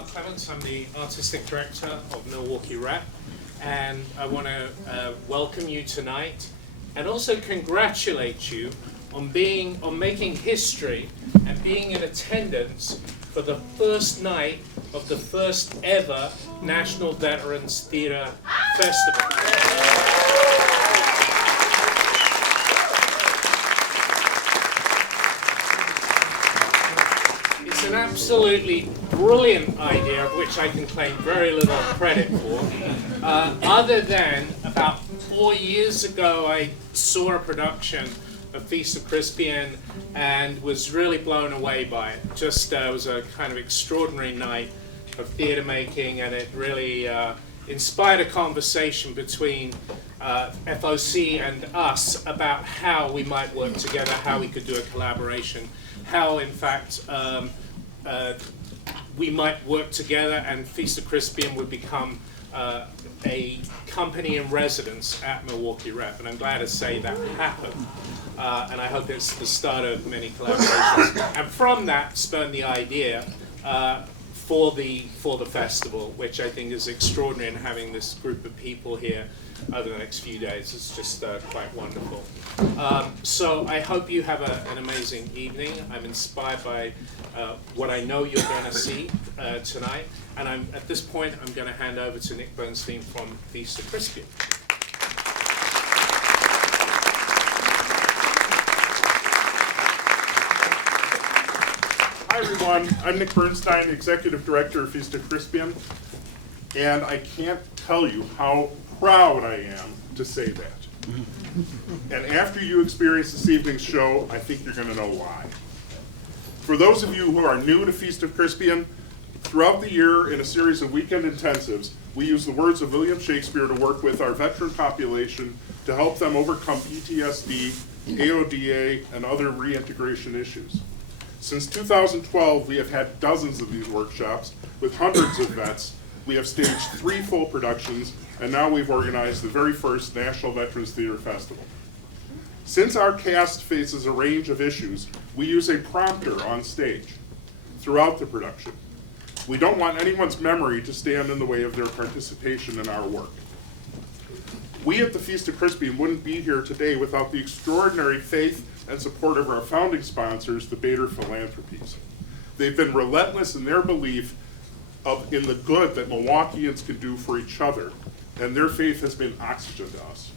I'm the Artistic Director of Milwaukee Rep, and I want to welcome you tonight and also congratulate you on making history and being in attendance for the first night of the first ever National Veterans Theatre Festival. It's an absolutely brilliant idea, of which I can claim very little credit for, other than about 4 years ago I saw a production of Feast of Crispian and was really blown away by it. Just it was a kind of extraordinary night of theatre making, and it really inspired a conversation between FOC and us about how we might work together, how we could do a collaboration, how in fact we might work together and Feast of Crispian would become a company in residence at Milwaukee Rep, and I'm glad to say that happened. And I hope it's the start of many collaborations. And from that spurned the idea for the festival, which I think is extraordinary, and having this group of people here over the next few days is just quite wonderful. So I hope you have an amazing evening. I'm inspired by what I know you're going to see tonight. And at this point, I'm going to hand over to Nick Bernstein from Feast of Crispian. Hi everyone, I'm Nick Bernstein, Executive Director of Feast of Crispian, and I can't tell you how proud I am to say that. And after you experience this evening's show, I think you're going to know why. For those of you who are new to Feast of Crispian, throughout the year in a series of weekend intensives, we use the words of William Shakespeare to work with our veteran population to help them overcome PTSD, AODA, and other reintegration issues. Since 2012, we have had dozens of these workshops with hundreds of vets. We have staged 3 full productions, and now we've organized the very first National Veterans Theatre Festival. Since our cast faces a range of issues, we use a prompter on stage throughout the production. We don't want anyone's memory to stand in the way of their participation in our work. We at the Feast of Crispian wouldn't be here today without the extraordinary faith and support of our founding sponsors, the Bader Philanthropies. They've been relentless in their belief in the good that Milwaukeeans can do for each other, and their faith has been oxygen to us.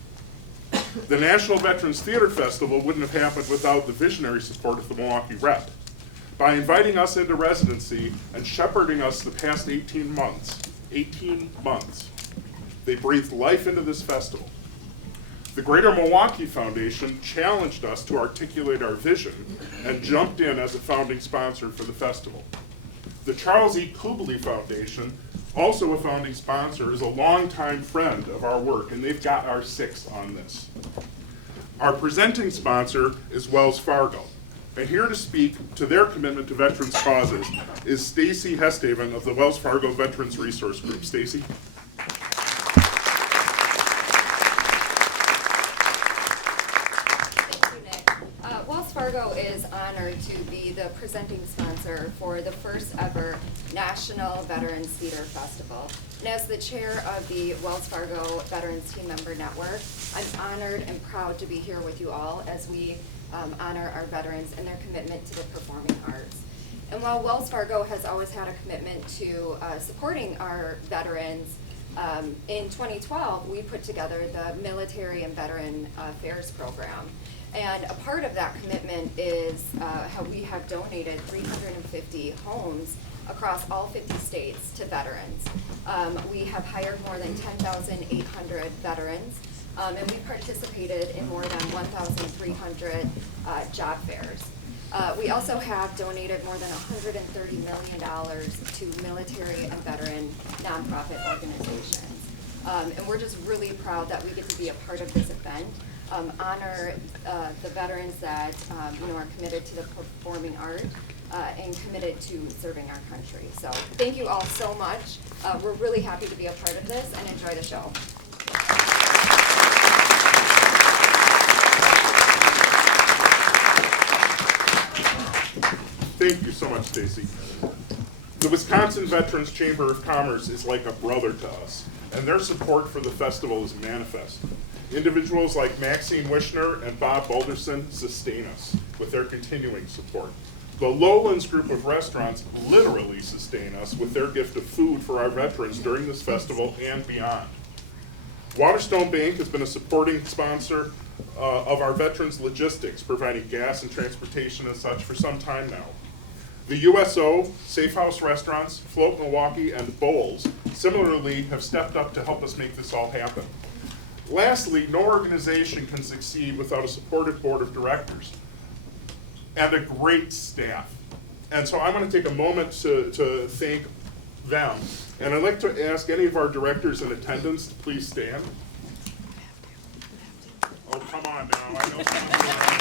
The National Veterans Theatre Festival wouldn't have happened without the visionary support of the Milwaukee Rep. By inviting us into residency and shepherding us the past 18 months, they breathed life into this festival. The Greater Milwaukee Foundation challenged us to articulate our vision and jumped in as a founding sponsor for the festival. The Charles E. Kubley Foundation, also a founding sponsor, is a longtime friend of our work, and they've got our 6 on this. Our presenting sponsor is Wells Fargo, and here to speak to their commitment to veterans' causes is Tasse Hesthaven of the Wells Fargo Veterans Resource Group. Stacy. Fargo is honored to be the presenting sponsor for the first ever National Veterans Theatre Festival. And as the chair of the Wells Fargo Veterans Team Member Network, I'm honored and proud to be here with you all as we honor our veterans and their commitment to the performing arts. And while Wells Fargo has always had a commitment to supporting our veterans, in 2012 we put together the Military and Veteran Affairs Program. And a part of that commitment is how we have donated 350 homes across all 50 states to veterans. We have hired more than 10,800 veterans, and we participated in more than 1,300 job fairs. We also have donated more than $130 million to military and veteran nonprofit organizations. And we're just really proud that we get to be a part of this event. Honor the veterans that are committed to the performing art and committed to serving our country. So thank you all so much. We're really happy to be a part of this and enjoy the show. Thank you so much, Stacy. The Wisconsin Veterans Chamber of Commerce is like a brother to us, and their support for the festival is manifest. Individuals like Maxine Wishner and Bob Balderson sustain us with their continuing support. The Lowlands group of restaurants literally sustain us with their gift of food for our veterans during this festival and beyond. Waterstone Bank has been a supporting sponsor of our veterans' logistics, providing gas and transportation and such for some time now. The USO, Safe House Restaurants, Float Milwaukee, and Bowls similarly have stepped up to help us make this all happen. Lastly, no organization can succeed without a supportive board of directors and a great staff. And so I'm going to take a moment to thank them. And I'd like to ask any of our directors in attendance to please stand. Oh, come on now. I know some of you are.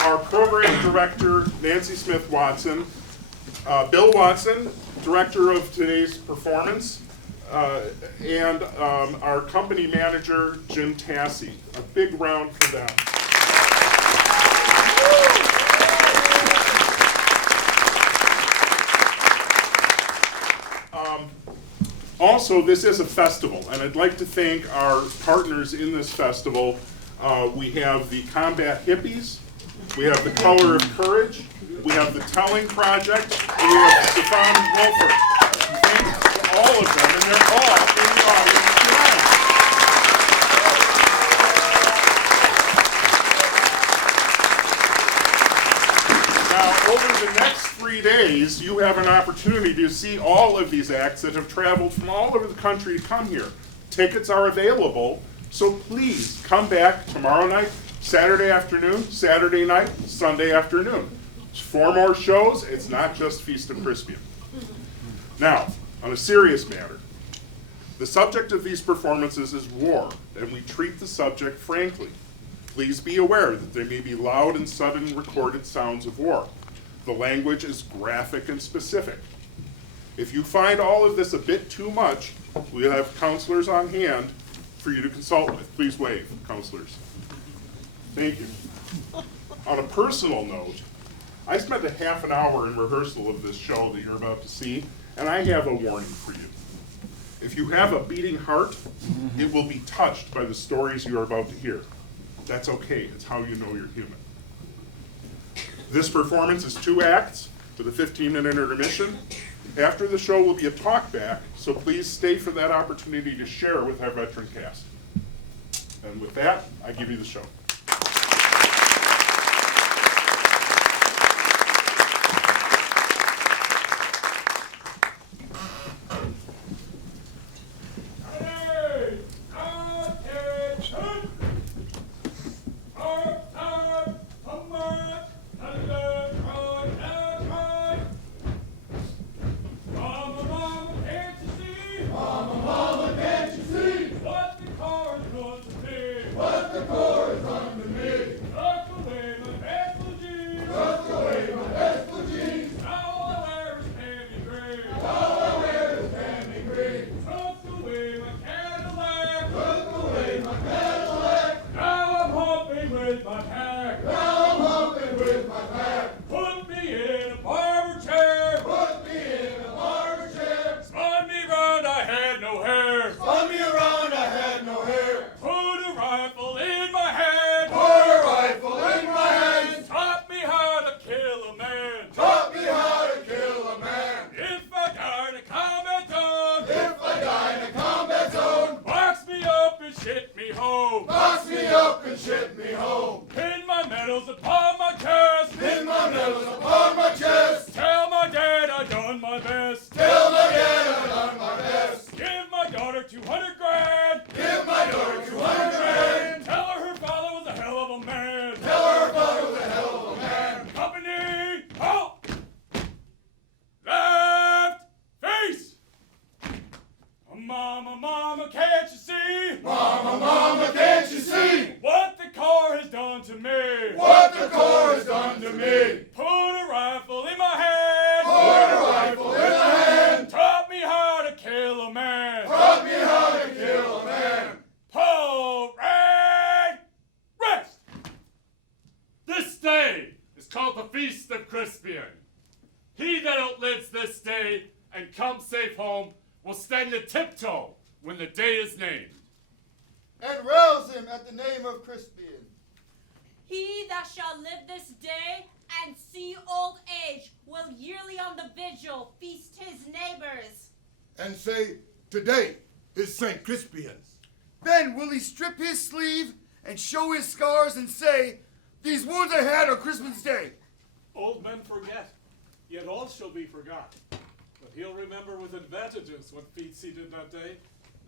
Our program director, Nancy Smith Watson, Bill Watson, director of today's performance, and our company manager, Jim Tasse. A big round for them. Also, this is a festival, and I'd like to thank our partners in this festival. We have the Combat Hippies, we have the Color of Courage, we have the Telling Project, and we have Stefan Wolfert. Thanks to all of them, and they're all in the audience tonight. Now, over the next 3 days, you have an opportunity to see all of these acts that have traveled from all over the country to come here. Tickets are available, so please come back tomorrow night, Saturday afternoon, Saturday night, Sunday afternoon. It's 4 more shows. It's not just Feast of Crispian. Now, on a serious matter, the subject of these performances is war, and we treat the subject frankly. Please be aware that there may be loud and sudden recorded sounds of war. The language is graphic and specific. If you find all of this a bit too much, we'll have counselors on hand for you to consult with. Please wave, counselors. Thank you. On a personal note, I spent a half an hour in rehearsal of this show that you're about to see, and I have a warning for you. If you have a beating heart, it will be touched by the stories you are about to hear. That's okay, it's how you know you're human. This performance is 2 acts with a 15-minute intermission. After the show will be a talk back, so please stay for that opportunity to share with our veteran cast. And with that, I give you the show. What the Corps is outlives this day and comes safe home will stand a tiptoe when the day is named. And rouse him at the name of Crispian. He that shall live this day and see old age will yearly on the vigil feast his neighbors. And say, today is St. Crispian's. Then will he strip his sleeve and show his scars and say, these wounds I had on Christmas Day. Old men forget, yet all shall be forgot. But he'll remember with advantages what feats he did that day.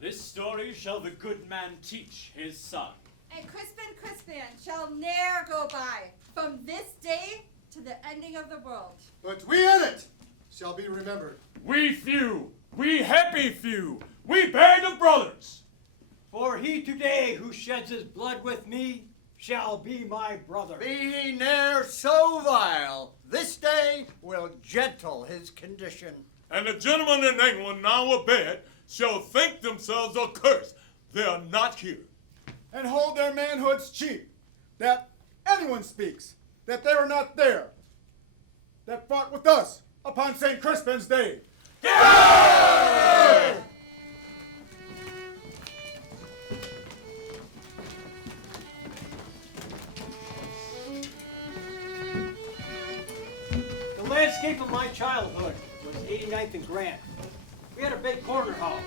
This story shall the good man teach his son. And Crispian shall ne'er go by from this day to the ending of the world. But we in it shall be remembered. We few, we happy few, we band of brothers. For he today who sheds his blood with me shall be my brother. Be he ne'er so vile, this day will gentle his condition. And the gentlemen in England now abed shall think themselves accursed they are not here. And hold their manhoods cheap, that anyone speaks, that they were not there, that fought with us upon St. Crispin's Day. Yeah! The landscape of my childhood was 89th and Grant. We had a big corner house.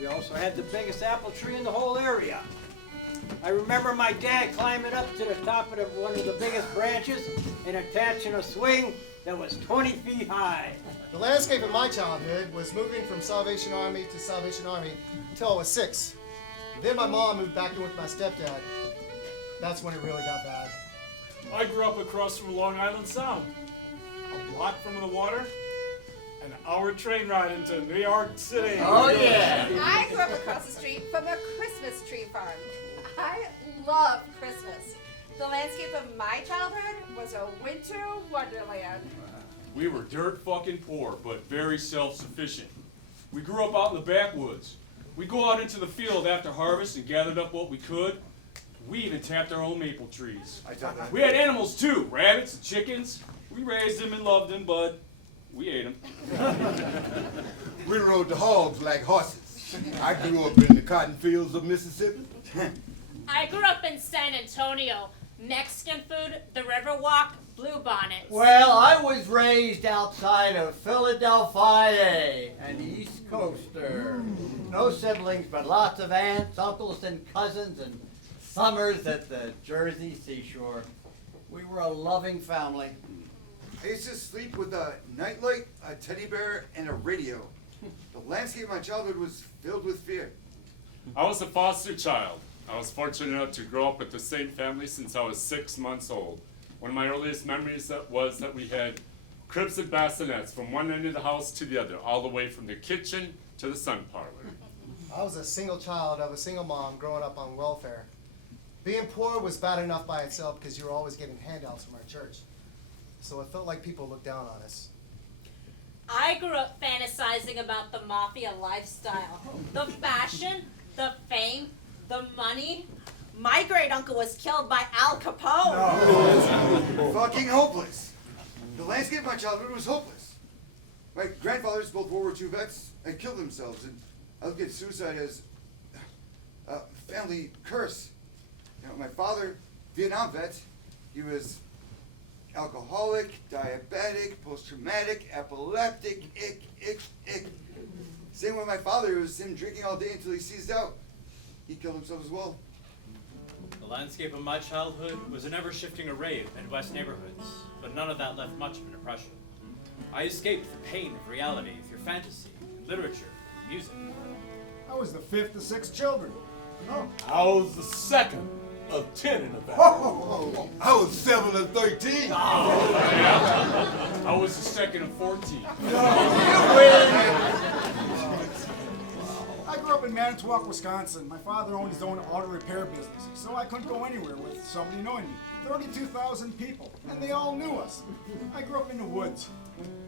We also had the biggest apple tree in the whole area. I remember my dad climbing up to the top of one of the biggest branches and attaching a swing that was 20 feet high. The landscape of my childhood was moving from Salvation Army to Salvation Army until I was 6. Then my mom moved back in with my stepdad. That's when it really got bad. I grew up across from Long Island Sound, a block from the water, an hour train ride into New York City. Oh, yeah. I grew up across the street from a Christmas tree farm. I love Christmas. The landscape of my childhood was a winter wonderland. We were dirt fucking poor, but very self-sufficient. We grew up out in the backwoods. We'd go out into the field after harvest and gathered up what we could. We even tapped our own maple trees. We had animals too, rabbits and chickens. We raised them and loved them, but we ate them. We rode the hogs like horses. I grew up in the cotton fields of Mississippi. I grew up in San Antonio. Mexican food, the Riverwalk, bluebonnets. Well, I was raised outside of Philadelphia, an East Coaster. No siblings, but lots of aunts, uncles, and cousins, and summers at the Jersey seashore. We were a loving family. I used to sleep with a nightlight, a teddy bear, and a radio. The landscape of my childhood was filled with fear. I was a foster child. I was fortunate enough to grow up with the same family since I was 6 months old. One of my earliest memories was that we had cribs and bassinets from one end of the house to the other, all the way from the kitchen to the sun parlor. I was a single child of a single mom growing up on welfare. Being poor was bad enough by itself because you were always getting handouts from our church. So it felt like people looked down on us. I grew up fantasizing about the mafia lifestyle. The fashion, the fame, the money. My great uncle was killed by Al Capone. Fucking hopeless. The landscape of my childhood was hopeless. My grandfathers, both World War II vets, had killed themselves, and I look at suicide as a family curse. You know, my father, Vietnam vet, he was alcoholic, diabetic, post-traumatic, epileptic, ick. Same with my father, it was him drinking all day until he seized out. He killed himself as well. The landscape of my childhood was an ever-shifting array of Midwest neighborhoods, but none of that left much of an impression. I escaped the pain of reality through fantasy, literature, and music. I was the 5th of 6 children. I was the second of 10 in the family. I was 7 of 13. I was the second of 14. I grew up in Manitowoc, Wisconsin. My father owned his own auto repair business, so I couldn't go anywhere with somebody knowing me. 32,000 people, and they all knew us. I grew up in the woods.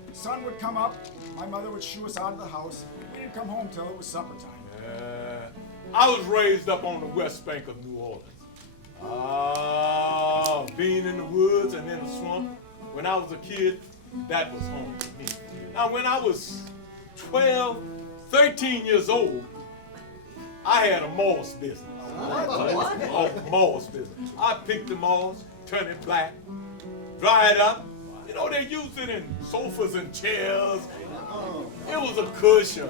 The sun would come up, my mother would shoo us out of the house. We didn't come home till it was supper time. I was raised up on the west bank of New Orleans. Being in the woods and in the swamp, when I was a kid, that was home to me. Now, when I was 12, 13 years old, I had a moss business. What? A moss business. I picked the moss, turn it black, dry it up. You know, they use it in sofas and chairs. It was a cushion.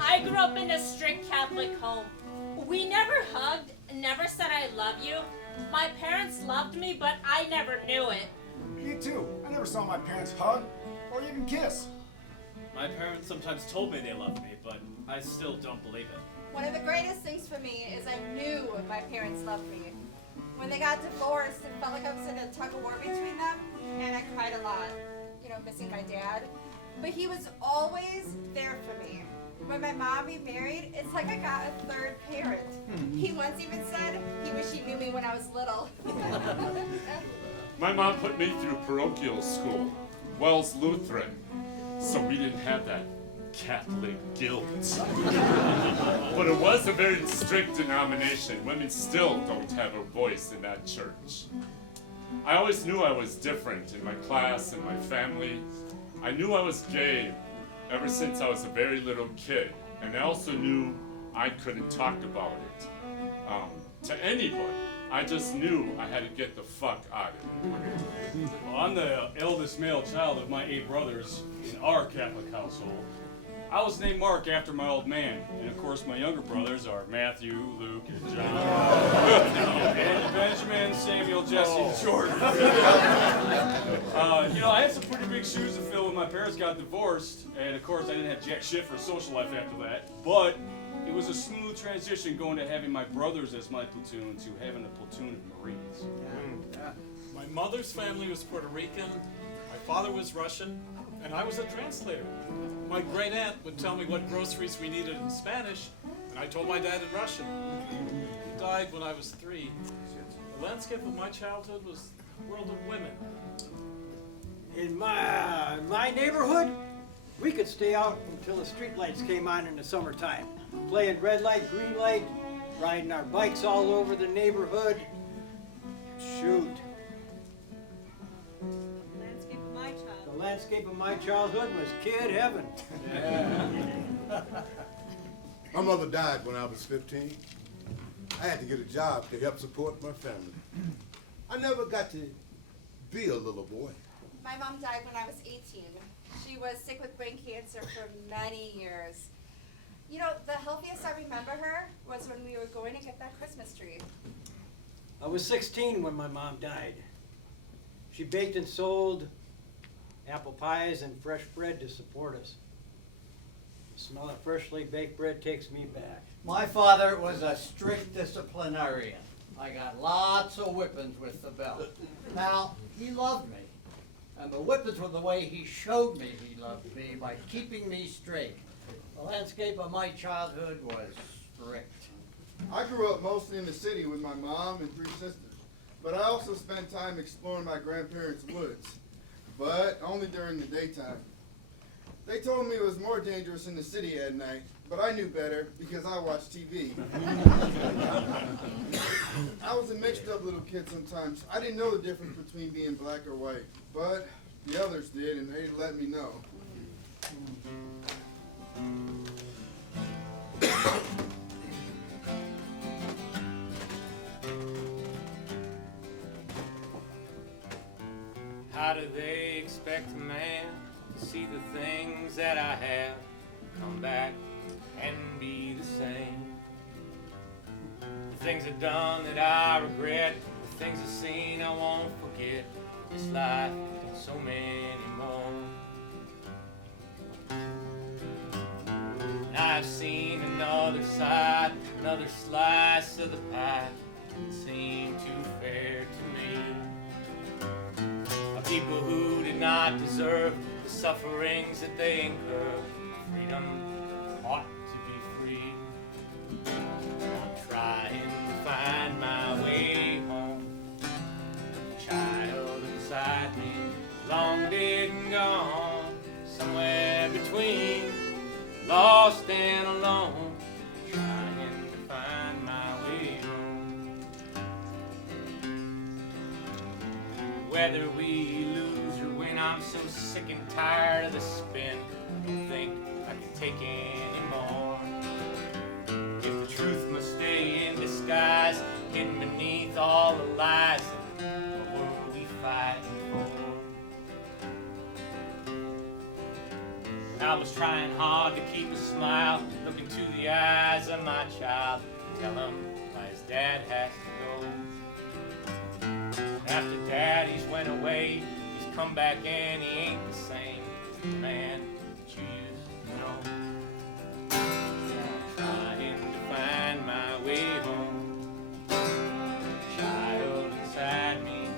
I grew up in a strict Catholic home. We never hugged, never said I love you. My parents loved me, but I never knew it. Me too. I never saw my parents hug or even kiss. My parents sometimes told me they loved me, but I still don't believe it. One of the greatest things for me is I knew my parents loved me. When they got divorced, it felt like I was in a tug of war between them, and I cried a lot, you know, missing my dad. But he was always there for me. When my mom remarried, it's like I got a third parent. He once even said he wished he knew me when I was little. My mom put me through parochial school, Wells Lutheran, so we didn't have that Catholic guilt. But it was a very strict denomination. Women still don't have a voice in that church. I always knew I was different in my class and my family. I knew I was gay ever since I was a very little kid, and I also knew I couldn't talk about it to anybody. I just knew I had to get the fuck out of it. Well, I'm the eldest male child of my 8 brothers in our Catholic household. I was named Mark after my old man, and of course my younger brothers are Matthew, Luke, and John, and Benjamin, Samuel, Jesse, and Jordan. You know, I had some pretty big shoes to fill when my parents got divorced, and of course I didn't have jack shit for social life after that, but it was a smooth transition going to having my brothers as my platoon to having a platoon of Marines. My mother's family was Puerto Rican, my father was Russian, and I was a translator. My great aunt would tell me what groceries we needed in Spanish, and I told my dad in Russian. He died when I was 3. The landscape of my childhood was a world of women. In my neighborhood, we could stay out until the streetlights came on in the summertime, playing red light, green light, riding our bikes all over the neighborhood. Shoot. The landscape of my childhood was kid heaven. My mother died when I was 15. I had to get a job to help support my family. I never got to be a little boy. My mom died when I was 18. She was sick with brain cancer for many years. You know, the healthiest I remember her was when we were going to get that Christmas tree. I was 16 when my mom died. She baked and sold apple pies and fresh bread to support us. The smell of freshly baked bread takes me back. My father was a strict disciplinarian. I got lots of whippings with the belt. Now, he loved me. And the whippings were the way he showed me he loved me, by keeping me straight. The landscape of my childhood was strict. I grew up mostly in the city with my mom and 3 sisters, but I also spent time exploring my grandparents' woods, but only during the daytime. They told me it was more dangerous in the city at night, but I knew better because I watched TV. I was a mixed up little kid sometimes. I didn't know the difference between being black or white, but the others did, and they let me know. How do they expect a man to see the things that I have come back and be the same? The things I've done that I regret, the things I've seen I won't forget. This life and so many more. And I've seen another side, another slice of the pie. It seemed too fair to me. People who did not deserve the sufferings that they incur. Freedom ought to be free. I'm trying to find my way home. The child inside me, long dead and gone. Somewhere between, lost and alone. Trying to find my way home. Whether we lose or win, I'm so sick and tired of the spin. I don't think I can take anymore. If the truth must stay in disguise, hidden beneath all the lies, then what were we fighting for? I was trying hard to keep a smile, look into the eyes of my child, tell him why his dad has to go. After daddy's went away, he's come back and he ain't the same as the man that you used to know. Trying to find my way home. Child inside me,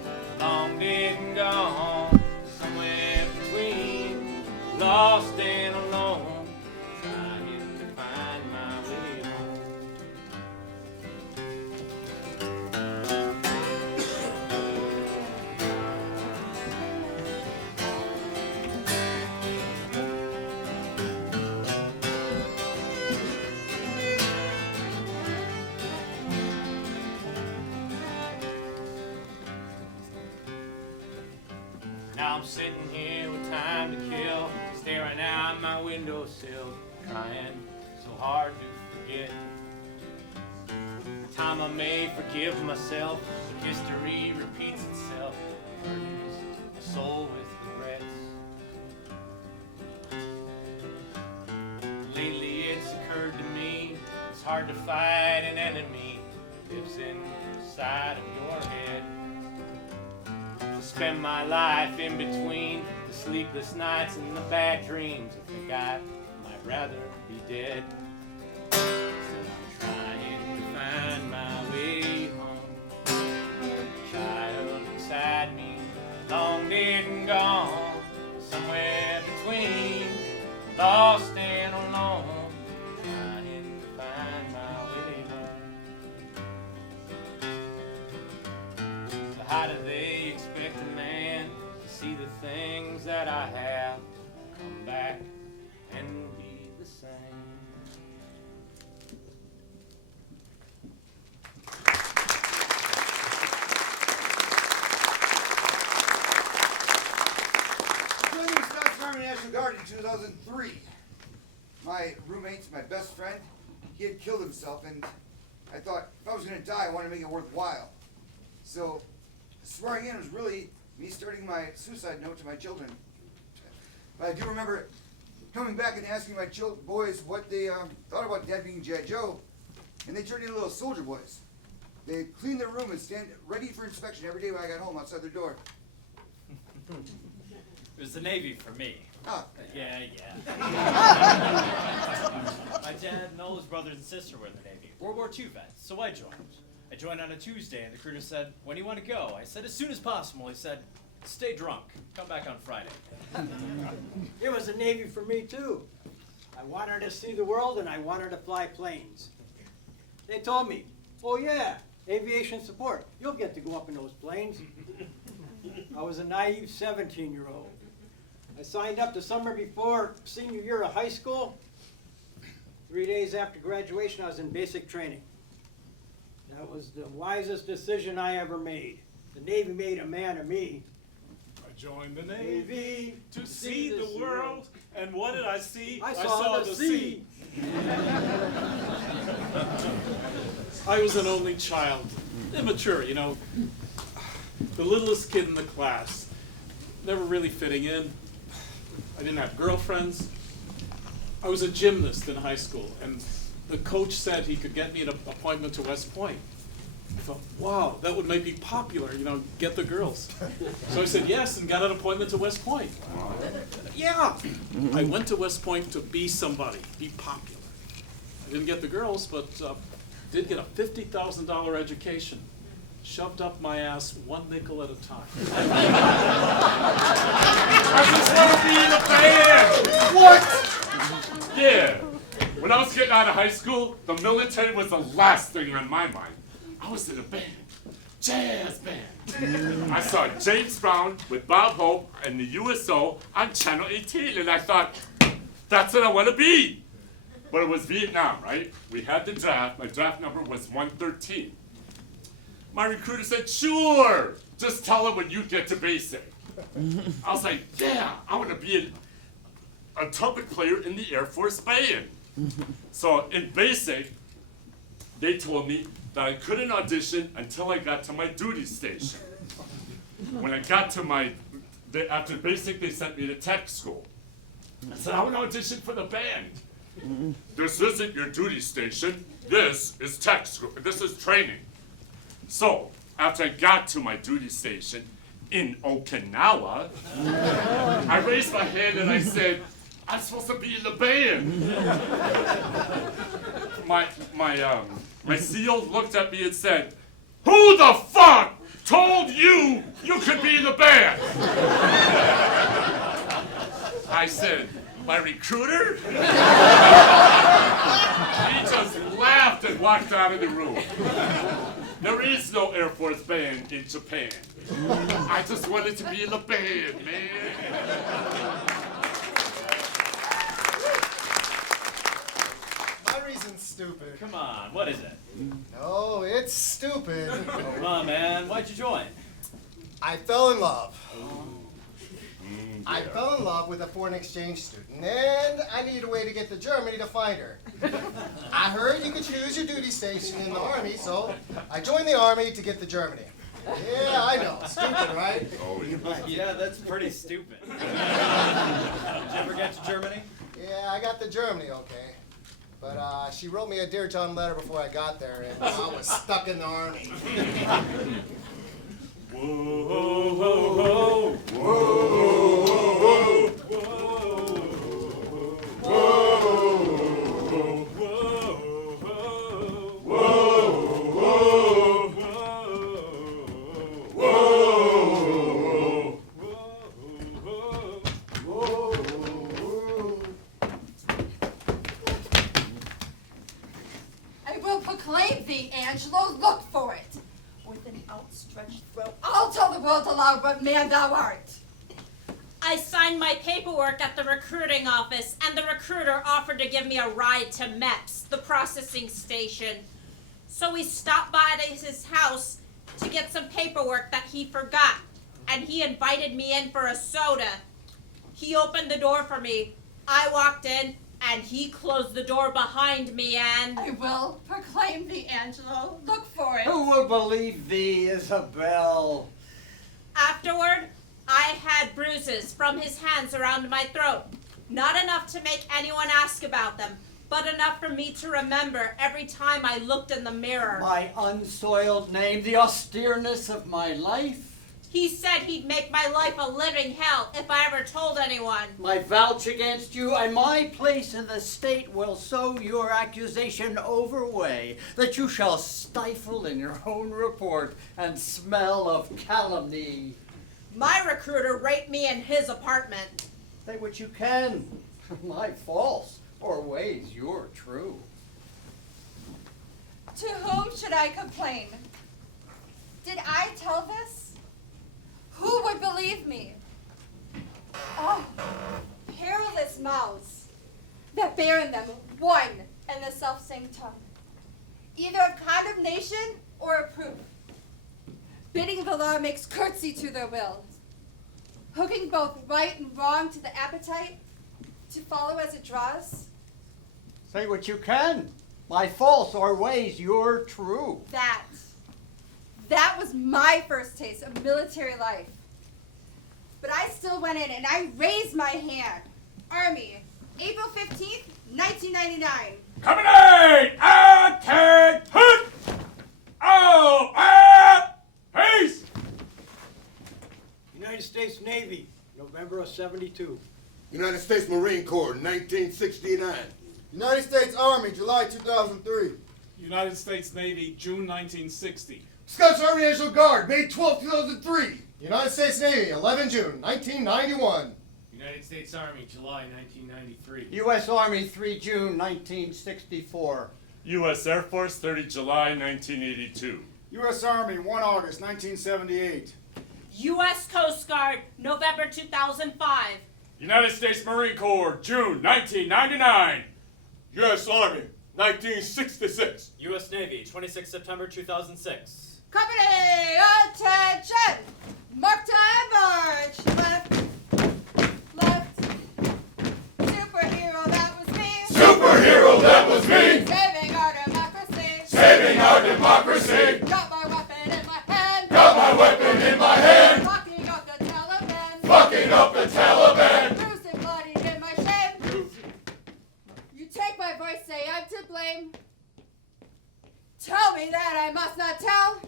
long dead and gone, somewhere between lost and alone, trying to find my way home. Now I'm sitting here with time to kill, staring out my windowsill, trying so hard to forget the time I may forgive myself. History repeats itself, burdens my soul with regrets. Lately it's occurred to me, it's hard to fight an enemy that lives inside of your head. Spend my life in between the sleepless nights and the bad dreams. I think I might rather be dead. Still I'm trying to find my way home. Child inside me, long dead and gone, somewhere between lost and alone, trying to find my way home. So how do they expect a man to see the things that I have, come back and be the same? Joining the Scottish Army National Guard in 2003. My roommate's my best friend. He had killed himself, and I thought if I was going to die, I wanted to make it worthwhile. So swearing in was really me starting my suicide note to my children. But I do remember coming back and asking my boys what they thought about Dad being G.I. Joe, and they turned into little soldier boys. They cleaned their room and stand ready for inspection every day when I got home outside their door. It was the Navy for me. Ah. Yeah. My dad and all his brothers and sister were in the Navy, World War II vets, so I joined. I joined on a Tuesday, and the recruiter said, "When do you want to go?" I said, "As soon as possible." He said, "Stay drunk. Come back on Friday." It was the Navy for me, too. I wanted to see the world, and I wanted to fly planes. They told me, "Oh yeah, aviation support. You'll get to go up in those planes." I was a naive 17-year-old. I signed up the summer before senior year of high school. 3 days after graduation, I was in basic training. That was the wisest decision I ever made. The Navy made a man of me. I joined the Navy to see the world, and what did I see? I saw the sea. I was an only child, immature, you know, the littlest kid in the class, never really fitting in. I didn't have girlfriends. I was a gymnast in high school, and the coach said he could get me an appointment to West Point. I thought, wow, that would make me popular, you know, get the girls. So I said yes and got an appointment to West Point. Yeah. I went to West Point to be somebody, be popular. I didn't get the girls, but did get a $50,000 education, shoved up my ass 1 nickel at a time. I just want to be in a band! What? Yeah. When I was getting out of high school, the military was the last thing on my mind. I was in a band, jazz band. I saw James Brown with Bob Hope and the USO on Channel 18, and I thought, that's what I want to be. But it was Vietnam, right? We had the draft. My draft number was 113. My recruiter said, sure, just tell him when you get to basic. I was like, yeah, I want to be a trumpet player in the Air Force Band. So in basic, they told me that I couldn't audition until I got to my duty station. When I got to after basic, they sent me to tech school. I said, I want to audition for the band. This isn't your duty station. This is tech school. This is training. So after I got to my duty station in Okinawa, I raised my hand and I said, I'm supposed to be in the band. My SEAL looked at me and said, who the fuck told you you could be in the band? I said, my recruiter? He just laughed and walked out of the room. There is no Air Force Band in Japan. I just wanted to be in the band, man. My reason's stupid. Come on, what is it? No, it's stupid. Come on, man. Why'd you join? I fell in love. I fell in love with a foreign exchange student, and I needed a way to get to Germany to find her. I heard you could choose your duty station in the Army, so I joined the Army to get to Germany. Yeah, I know. Stupid, right? Oh, yeah, that's pretty stupid. Did you ever get to Germany? Yeah, I got to Germany, okay. But she wrote me a Dear John letter before I got there, and I was stuck in the Army. Whoa, whoa, whoa, whoa, whoa, whoa, I will proclaim thee, Angelo. Look for it. With an outstretched throat, I'll tell the world aloud what man thou art. I signed my paperwork at the recruiting office, and the recruiter offered to give me a ride to MEPS, the processing station. So we stopped by at his house to get some paperwork that he forgot, and he invited me in for a soda. He opened the door for me. I walked in, and he closed the door behind me, and... I will proclaim thee, Angelo. Look for it. Who will believe thee, Isabel? Afterward, I had bruises from his hands around my throat. Not enough to make anyone ask about them, but enough for me to remember every time I looked in the mirror. My unsoiled name, the austereness of my life. He said he'd make my life a living hell if I ever told anyone. My vouch against you, and my place in the state will so your accusation overweigh that you shall stifle in your own report and smell of calumny. My recruiter raped me in his apartment. Say what you can. My false, or ways you're true. To whom should I complain? Did I tell this? Who would believe me? Oh, perilous mouths that bear in them one and the self-same tongue, either of condemnation or of proof. Bidding the law makes curtsy to their will, hooking both right and wrong to the appetite, to follow as it draws. Say what you can. My false, or ways you're true. That was my first taste of military life. But I still went in and I raised my hand. Army, April 15th, 1999. Company! Attack! Hut! Oh! Peace! United States Navy, November of '72. United States Marine Corps, 1969. United States Army, July 2003. United States Navy, June 1960. Scottish Army National Guard, May 12, 2003. United States Navy, 11 June, 1991. United States Army, July 1993. U.S. Army, 3 June, 1964. U.S. Air Force, 30 July, 1982. U.S. Army, 1 August 1978. U.S. Coast Guard, November 2005. United States Marine Corps, June 1999. U.S. Army, 1966. U.S. Navy, 26 September 2006. Company, attention! Mark time march. Left. Superhero, that was me. Superhero, that was me. Saving our democracy. Saving our democracy. Got my weapon in my hand. Got my weapon in my hand. Fucking up the Taliban. Fucking up the Taliban. Bruised and bloodied in my shame. You take my voice, say I'm to blame. Tell me that I must not tell.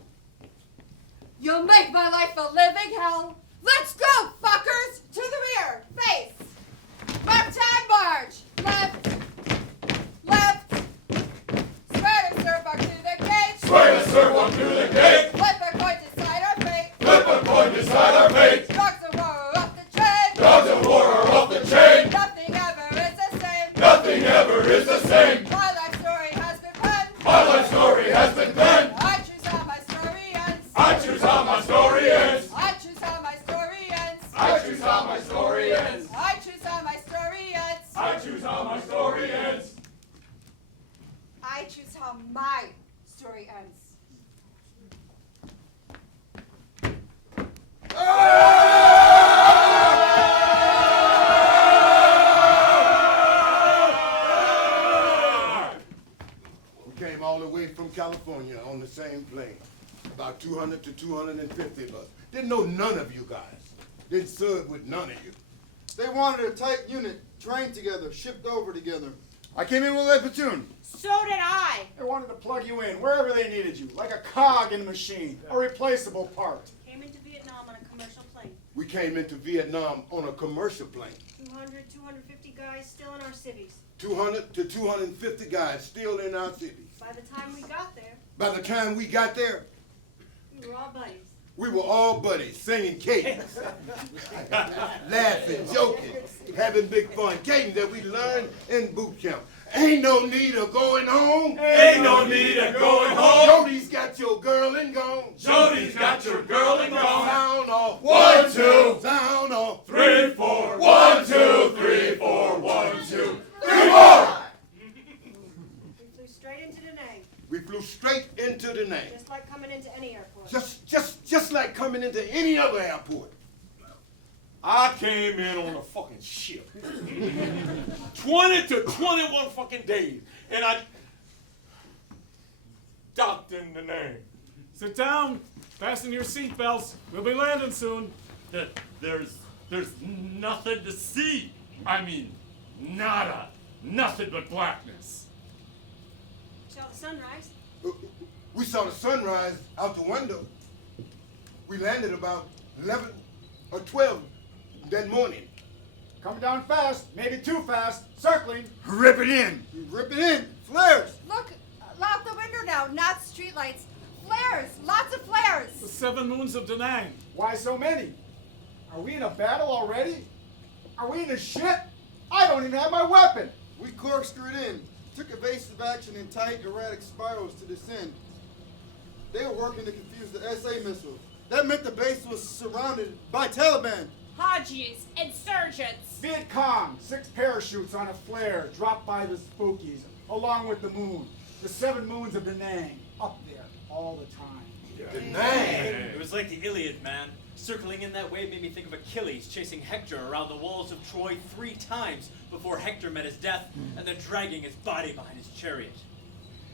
You'll make my life a living hell. Let's go, fuckers! To the rear, face. Mark time march. Left. Swear to serve up to the gate. Swear to serve up to the gate. Flip a coin, decide our fate. Flip a coin, decide our fate. Dogs of war are off the train. Dogs of war are off the chain. Nothing ever is the same. Nothing ever is the same. My life story has been penned. My life story has been penned. I choose how my story ends. I choose how my story ends. I choose how my story ends. I choose how my story ends. I choose how my story ends. I choose how my story ends. I choose how my story ends. We came all the way from California on the same plane. About 200 to 250 of us. Didn't know none of you guys. Didn't serve with none of you. They wanted a tight unit, trained together, shipped over together. I came in with a platoon. So did I. They wanted to plug you in wherever they needed you, like a cog in a machine, a replaceable part. Came into Vietnam on a commercial plane. We came into Vietnam on a commercial plane. 200, 250 guys still in our cities. 200 to 250 guys still in our cities. By the time we got there, By the time we got there, we were all buddies. we were all buddies, singing cadence, laughing, joking, having big fun. Cadence that we learned in boot camp. Ain't no need of going home. Ain't no need of going home. Jody's got your girl and gone. Jody's got your girl and gone. Sound off. 1, 2. Sound off. 3, 4. 1, 2, 3, 4. 1, 2, 3, 4. We flew straight into Da Nang. We flew straight into the name. Just like coming into any airport. Just like coming into any other airport. I came in on a fucking ship. 20 to 21 fucking days. And I docked in the name. Sit down. Fasten your seatbelts. We'll be landing soon. There's nothing to see. I mean, nada. Nothing but blackness. Saw the sunrise. We saw the sunrise out the window. We landed about 11 or 12 that morning. Coming down fast, maybe too fast, circling. Rip it in. Rip it in. Flares. Look out the window now, not streetlights. Flares, lots of flares. The 7 moons of Da Nang. Why so many? Are we in a battle already? Are we in a shit? I don't even have my weapon. We corkscrewed in, took evasive action in tight, erratic spirals to descend. They were working to confuse the SA missiles. That meant the base was surrounded by Taliban. Hajis, insurgents. Viet Cong, 6 parachutes on a flare dropped by the Spookies, along with the moon. The 7 moons of Da Nang, up there all the time. Da Nang? It was like the Iliad, man. Circling in that way made me think of Achilles chasing Hector around the walls of Troy 3 times before Hector met his death, and then dragging his body behind his chariot.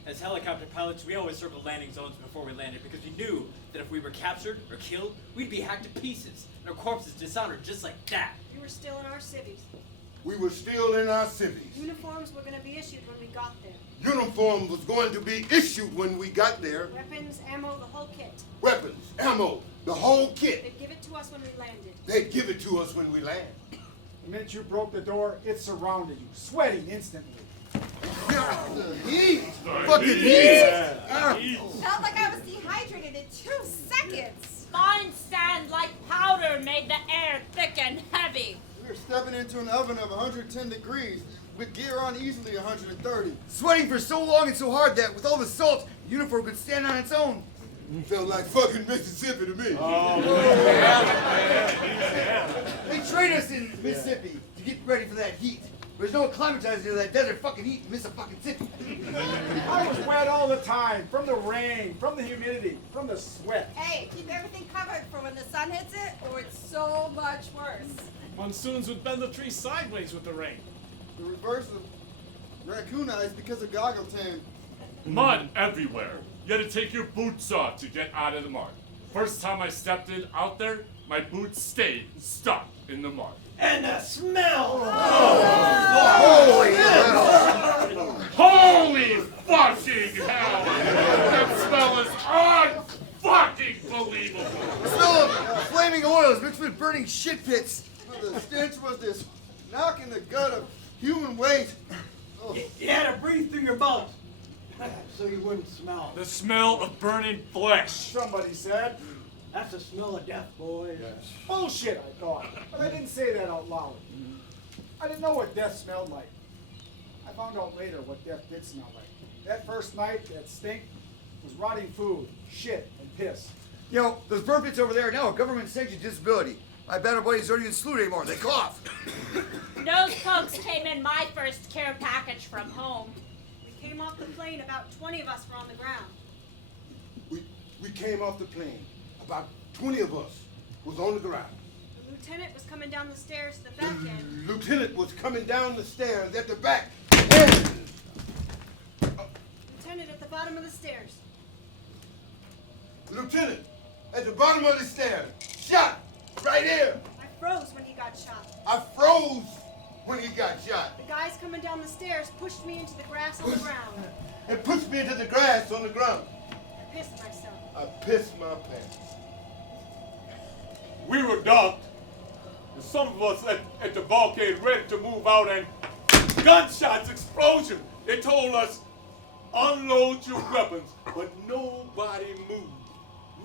As helicopter pilots, we always circled landing zones before we landed because we knew that if we were captured or killed, we'd be hacked to pieces and our corpses dishonored just like that. We were still in our cities. We were still in our cities. Uniforms were going to be issued when we got there. Uniform was going to be issued when we got there. Weapons, ammo, the whole kit. Weapons, ammo, the whole kit. They'd give it to us when we landed. They'd give it to us when we land. The minute you broke the door, it surrounded you, sweating instantly. Heat! Fucking heat! Felt like I was dehydrated in 2 seconds. Fine sand like powder made the air thick and heavy. We were stepping into an oven of 110 degrees with gear on easily 130. Sweating for so long and so hard that with all the salt, the uniform could stand on its own. Felt like fucking Mississippi to me. Oh, They trained us in Mississippi to get ready for that heat. There's no acclimatizing to that desert fucking heat and miss a fucking city. I was wet all the time, from the rain, from the humidity, from the sweat. Hey, keep everything covered for when the sun hits it, or it's so much worse. Monsoons would bend the trees sideways with the rain. The reverse of raccoon eyes because of goggle tan. Mud everywhere. You had to take your boots off to get out of the mud. First time I stepped out there, my boots stayed stuck in the mud. And the smell! Holy hell! Holy fucking hell! That smell is unfucking believable! The smell of flaming oils mixed with burning shit pits. The stench was this knock in the gut of human waste. You had to breathe through your mouth so you wouldn't smell. The smell of burning flesh. Somebody said. That's the smell of death, boys. Bullshit, I thought. But I didn't say that out loud. I didn't know what death smelled like. I found out later what death did smell like. That first night, that stink was rotting food, shit, and piss. You know, those burn pits over there are now a government-sanctioned disability. My better buddies don't even salute anymore. They cough. Those folks came in my first care package from home. We came off the plane, about 20 of us were on the ground. We came off the plane. About 20 of us was on the ground. The lieutenant was coming down the stairs to the back end. Lieutenant was coming down the stairs at the back. Lieutenant at the bottom of the stairs. Lieutenant at the bottom of the stairs. Shot right here. I froze when he got shot. I froze when he got shot. The guys coming down the stairs pushed me into the grass on the ground. It pushed me into the grass on the ground. I pissed myself. I pissed my pants. We were docked, and some of us at the bulkhead ready to move out, and gunshots, explosion. They told us, unload your weapons, but nobody moved.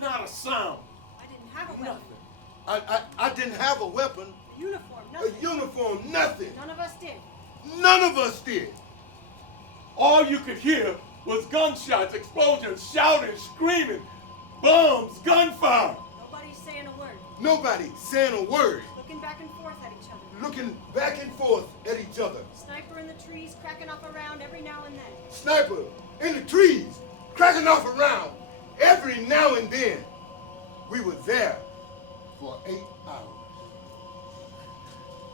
Not a sound. I didn't have a weapon. I didn't have a weapon. A uniform, nothing. A uniform, nothing. None of us did. None of us did. All you could hear was gunshots, explosions, shouting, screaming, bombs, gunfire. Nobody's saying a word. Nobody saying a word. Looking back and forth at each other. Looking back and forth at each other. Sniper in the trees, cracking off a round every now and then. Sniper in the trees, cracking off a round every now and then. We were there for 8 hours.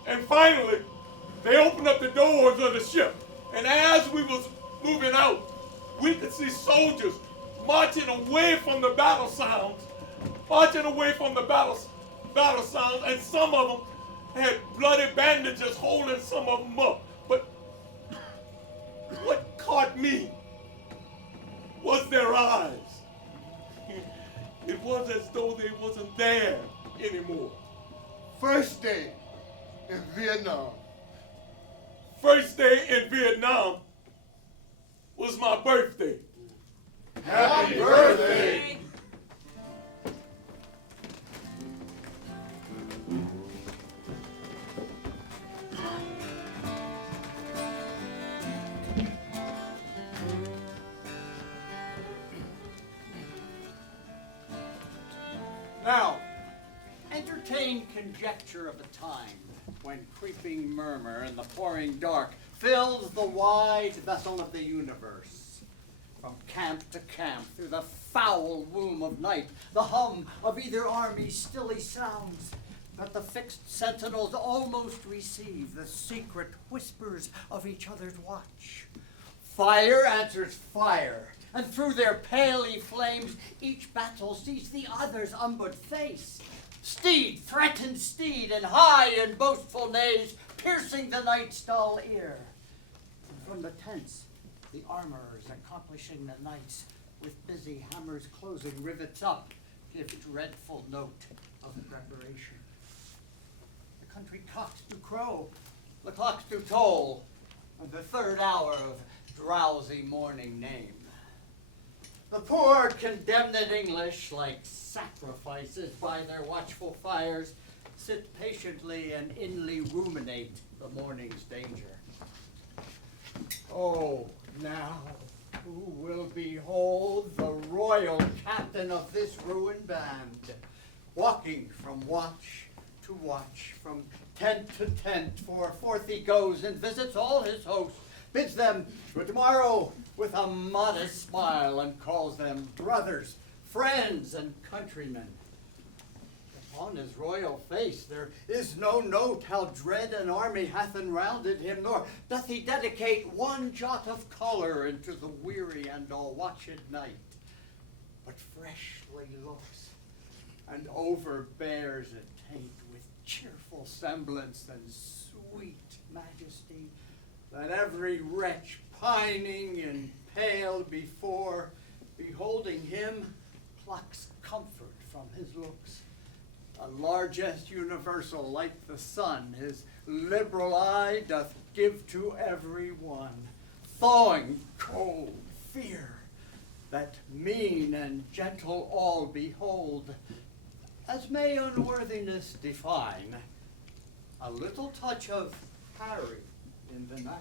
And finally, they opened up the doors of the ship. And as we was moving out, we could see soldiers marching away from the battle sounds, and some of them had bloody bandages holding some of them up. But what caught me was their eyes. It was as though they wasn't there anymore. First day in Vietnam. First day in Vietnam was my birthday. Happy birthday! Now, entertain conjecture of a time when creeping murmur and the pouring dark fills the wide vessel of the universe. From camp to camp, through the foul womb of night, the hum of either army stilly sounds, but the fixed sentinels almost receive the secret whispers of each other's watch. Fire answers fire, and through their paly flames each battle sees the other's umbered face. Steed threatens steed, and high in boastful neighs, piercing the night's dull ear. And from the tents, the armorers accomplishing the nights, with busy hammers closing rivets up, give dreadful note of preparation. The country cocks do crow, the clocks do toll, and the third hour of drowsy morning name. The poor condemned English, like sacrifices by their watchful fires, sit patiently and inly ruminate the morning's danger. Oh, now, who will behold the royal captain of this ruined band, walking from watch to watch from tent to tent, for forth he goes and visits all his host, bids them good morrow with a modest smile, and calls them brothers, friends, and countrymen. Upon his royal face there is no note how dread an army hath enrounded him, nor doth he dedicate one jot of color into the weary and all-watched night, but freshly looks and overbears a taint with cheerful semblance and sweet majesty, that every wretch pining and pale before, beholding him, plucks comfort from his looks. A largesse universal like the sun, his liberal eye doth give to every one, thawing cold fear, that mean and gentle all behold, as may unworthiness define, a little touch of Harry in the night.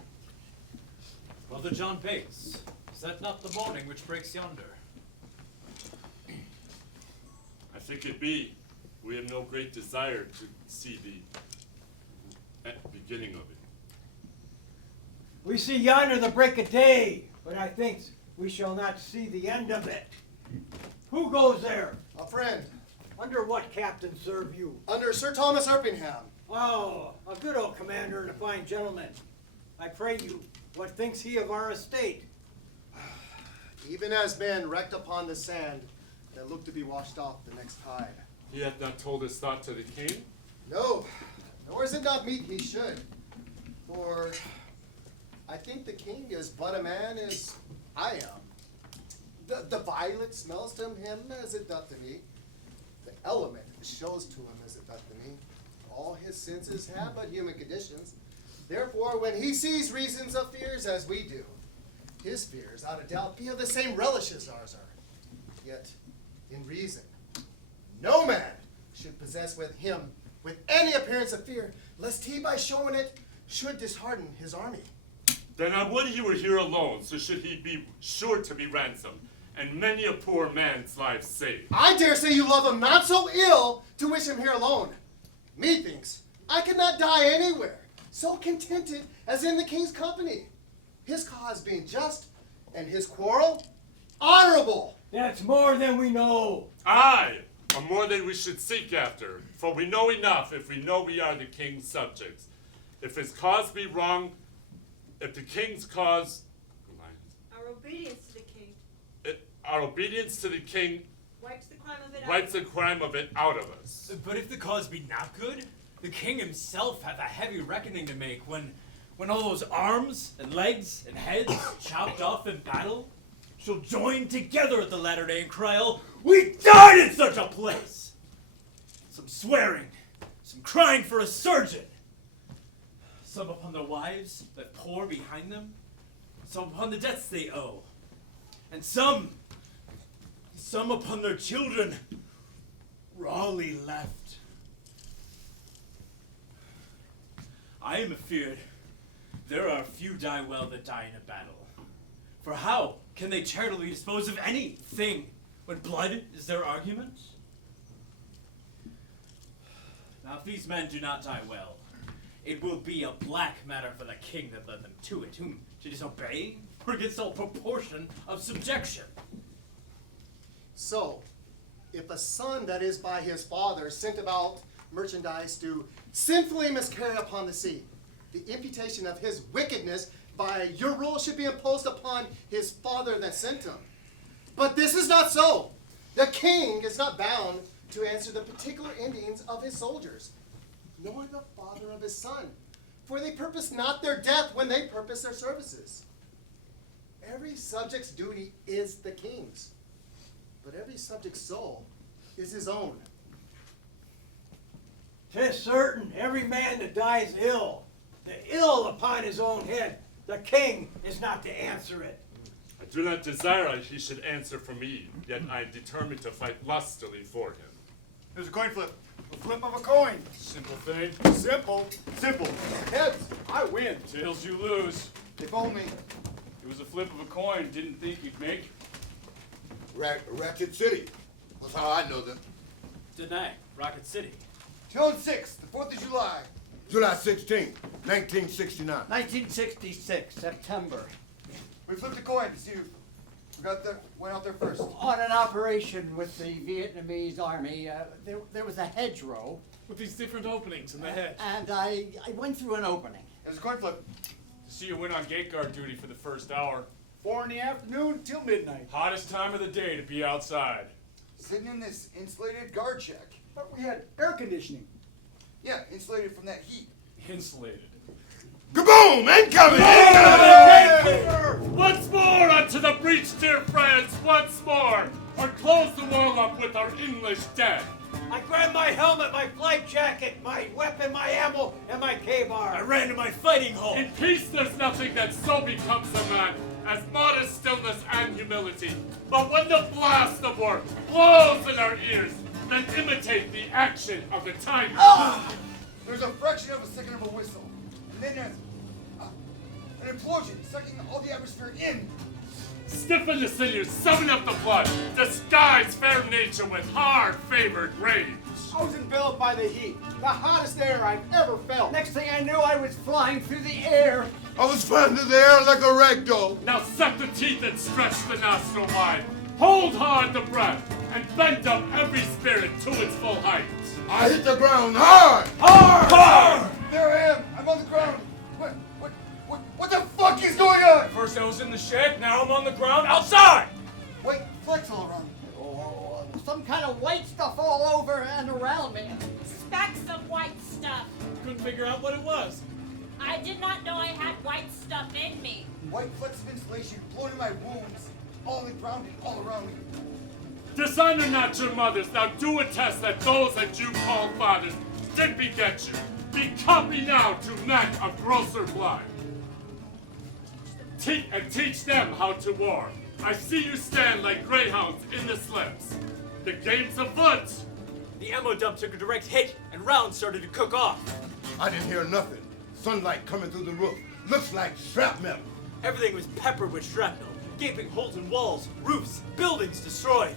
Brother John Bates, is that not the morning which breaks yonder? I think it be. We have no great desire to see the beginning of it. We see yonder the break of day, but I think we shall not see the end of it. Who goes there? A friend. Under what captain serve you? Under Sir Thomas Erpingham. Oh, a good old commander and a fine gentleman. I pray you, what thinks he of our estate? Even as men wrecked upon the sand that look to be washed off the next tide. He hath not told his thought to the king? No, nor is it not meet he should. For I think the king is but a man as I am. The violet smells to him as it doth to me. The element shows to him as it doth to me. All his senses have but human conditions. Therefore, when he sees reasons of fears as we do, his fears, out of doubt, be of the same relish as ours are. Yet, in reason, no man should possess with him with any appearance of fear, lest he by showing it should dishearten his army. Then I would he were here alone, so should he be sure to be ransomed, and many a poor man's life saved. I dare say you love him not so ill to wish him here alone. Methinks I could not die anywhere, so contented as in the king's company, his cause being just, and his quarrel honorable. That's more than we know. Aye, or more than we should seek after, for we know enough if we know we are the king's subjects. If his cause be wrong, if the king's cause, Our obedience to the king our obedience to the king wipes the crime of it wipes the crime of it out of us. But if the cause be not good, the king himself hath a heavy reckoning to make when all those arms and legs and heads chopped off in battle shall join together at the latter day and cry, "Oh, we died in such a place!" Some swearing, some crying for a surgeon, some upon their wives that pour behind them, some upon the debts they owe, and some upon their children rawly left. I am afeard there are few die well that die in a battle. For how can they charitably dispose of anything when blood is their argument? Now if these men do not die well, it will be a black matter for the king that led them to it, whom to disobey or against all proportion of subjection. So, if a son that is by his father sent about merchandise do sinfully miscarry upon the sea, the imputation of his wickedness by your rule should be imposed upon his father that sent him. But this is not so. The king is not bound to answer the particular endings of his soldiers, nor the father of his son, for they purpose not their death when they purpose their services. Every subject's duty is the king's, but every subject's soul is his own. 'Tis certain every man that dies ill, the ill upon his own head, the king is not to answer it. I do not desire he should answer for me, yet I am determined to fight lustily for him. There's a coin flip. A flip of a coin. Simple thing. Simple. Simple. Heads, I win. Tails, you lose. They phoned me. It was a flip of a coin. Didn't think you'd make. Ratchet City. That's how I know them. Deny, Rocket City. June 6th, the 4th of July. July 16th, 1969. 1966, September. We flipped a coin to see who went out there first. On an operation with the Vietnamese army, there was a hedgerow. With these different openings in the hedge. And I went through an opening. It was a coin flip. See you went on gate guard duty for the first hour. 4 in the afternoon till midnight. Hottest time of the day to be outside. Sitting in this insulated guard shack. But we had air conditioning. Yeah, insulated from that heat. Insulated. Kaboom! Incoming! Once more unto the breach, dear friends, once more, or close the wall up with our English dead. I grabbed my helmet, my flight jacket, my weapon, my ammo, and my K-bar. I ran to my fighting hole. In peace there's nothing that so becomes a man as modest stillness and humility. But when the blast of war blows in our ears, then imitate the action of the tiger. There's a fraction of a second of a whistle. And then an implosion, sucking all the atmosphere in. Stiffen the sinews, summon up the blood, disguise fair nature with hard-favored rage. I was enveloped by the heat, the hottest air I've ever felt. Next thing I knew, I was flying through the air. I was flying through the air like a rag doll. Now set the teeth and stretch the nostril wide. Hold hard the breath, and bend up every spirit to its full height. I hit the ground hard! Hard! Hard! There I am. I'm on the ground. What the fuck is going on? First I was in the shed, now I'm on the ground outside! White flecks all around me. Oh, some kind of white stuff all over and around me. Specks of white stuff. Couldn't figure out what it was. I did not know I had white stuff in me. White flecks of insulation blown in my wounds, all on the ground and all around me. Dishonor not your mothers, now do attest that those that you call fathers did beget you. Be copy now to knack of grosser blood. Teach them how to war. I see you stand like greyhounds in the slips. The game's afoot. The ammo dump took a direct hit, and rounds started to cook off. I didn't hear nothing. Sunlight coming through the roof. Looks like shrapnel. Everything was peppered with shrapnel. Gaping holes in walls, roofs, buildings destroyed.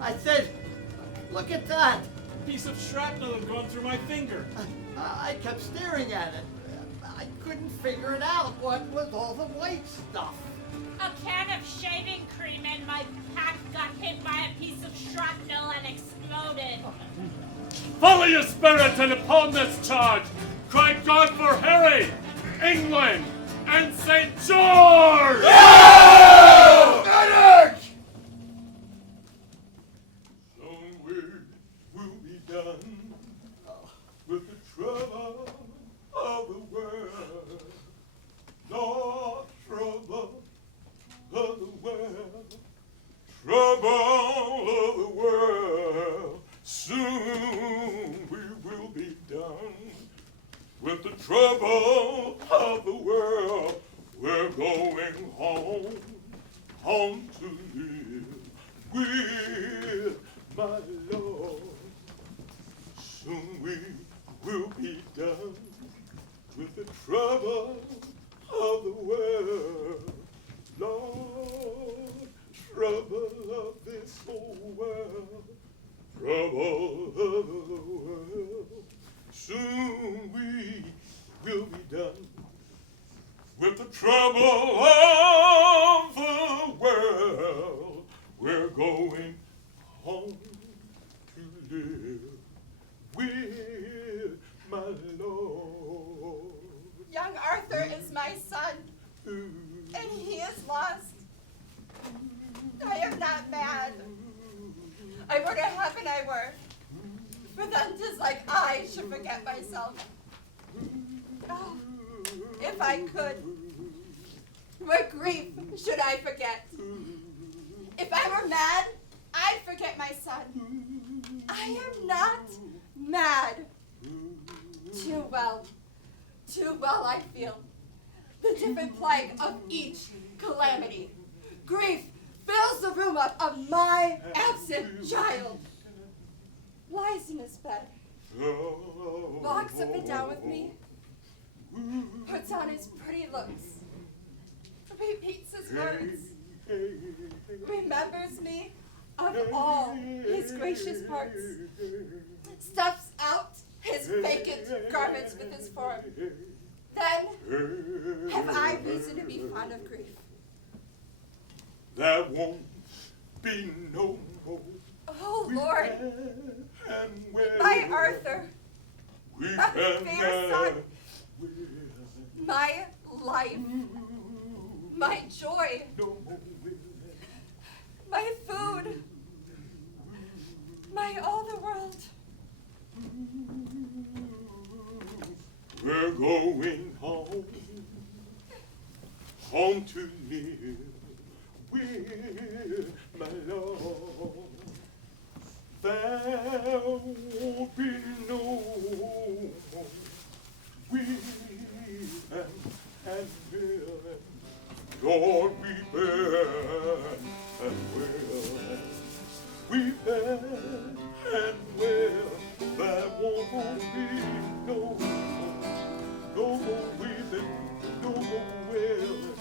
I said, look at that. A piece of shrapnel had gone through my finger. I kept staring at it. I couldn't figure it out. What was all the white stuff? A can of shaving cream in my pack got hit by a piece of shrapnel and exploded. Follow your spirit and upon this charge, cry God for Harry, England, and St. George! Yeah! Medic! Somewhere we'll be done with the trouble of the world. No trouble of the world. Trouble of the world. Soon we will be done with the trouble of the world. We're going home, home to live with my Lord. Soon we will be done with the trouble of the world. Lord, trouble of this whole world. Trouble of the world. Soon we will be done with the trouble of the world. We're going home to live with my Lord. Young Arthur is my son, and he is lost. I am not mad. I were to heaven I were, for then 'tis like I should forget myself. Oh, if I could, what grief should I forget? If I were mad, I'd forget my son. I am not mad. Too well I feel the different plague of each calamity. Grief fills the room up of my absent child. Lies in his bed, walks up and down with me, puts on his pretty looks, repeats his words, remembers me of all his gracious parts, stuffs out his vacant garments with his form, then have I reason to be fond of grief. There won't be no more. Oh, Lord, And where my Arthur, we my can fair son, my life, my joy, my food, my all the world. We're going home, home to live with my love. There won't be no weeping and feeling. Lord, weeping and wailing, weeping and wailing. There won't be no more weeping, no more wailing.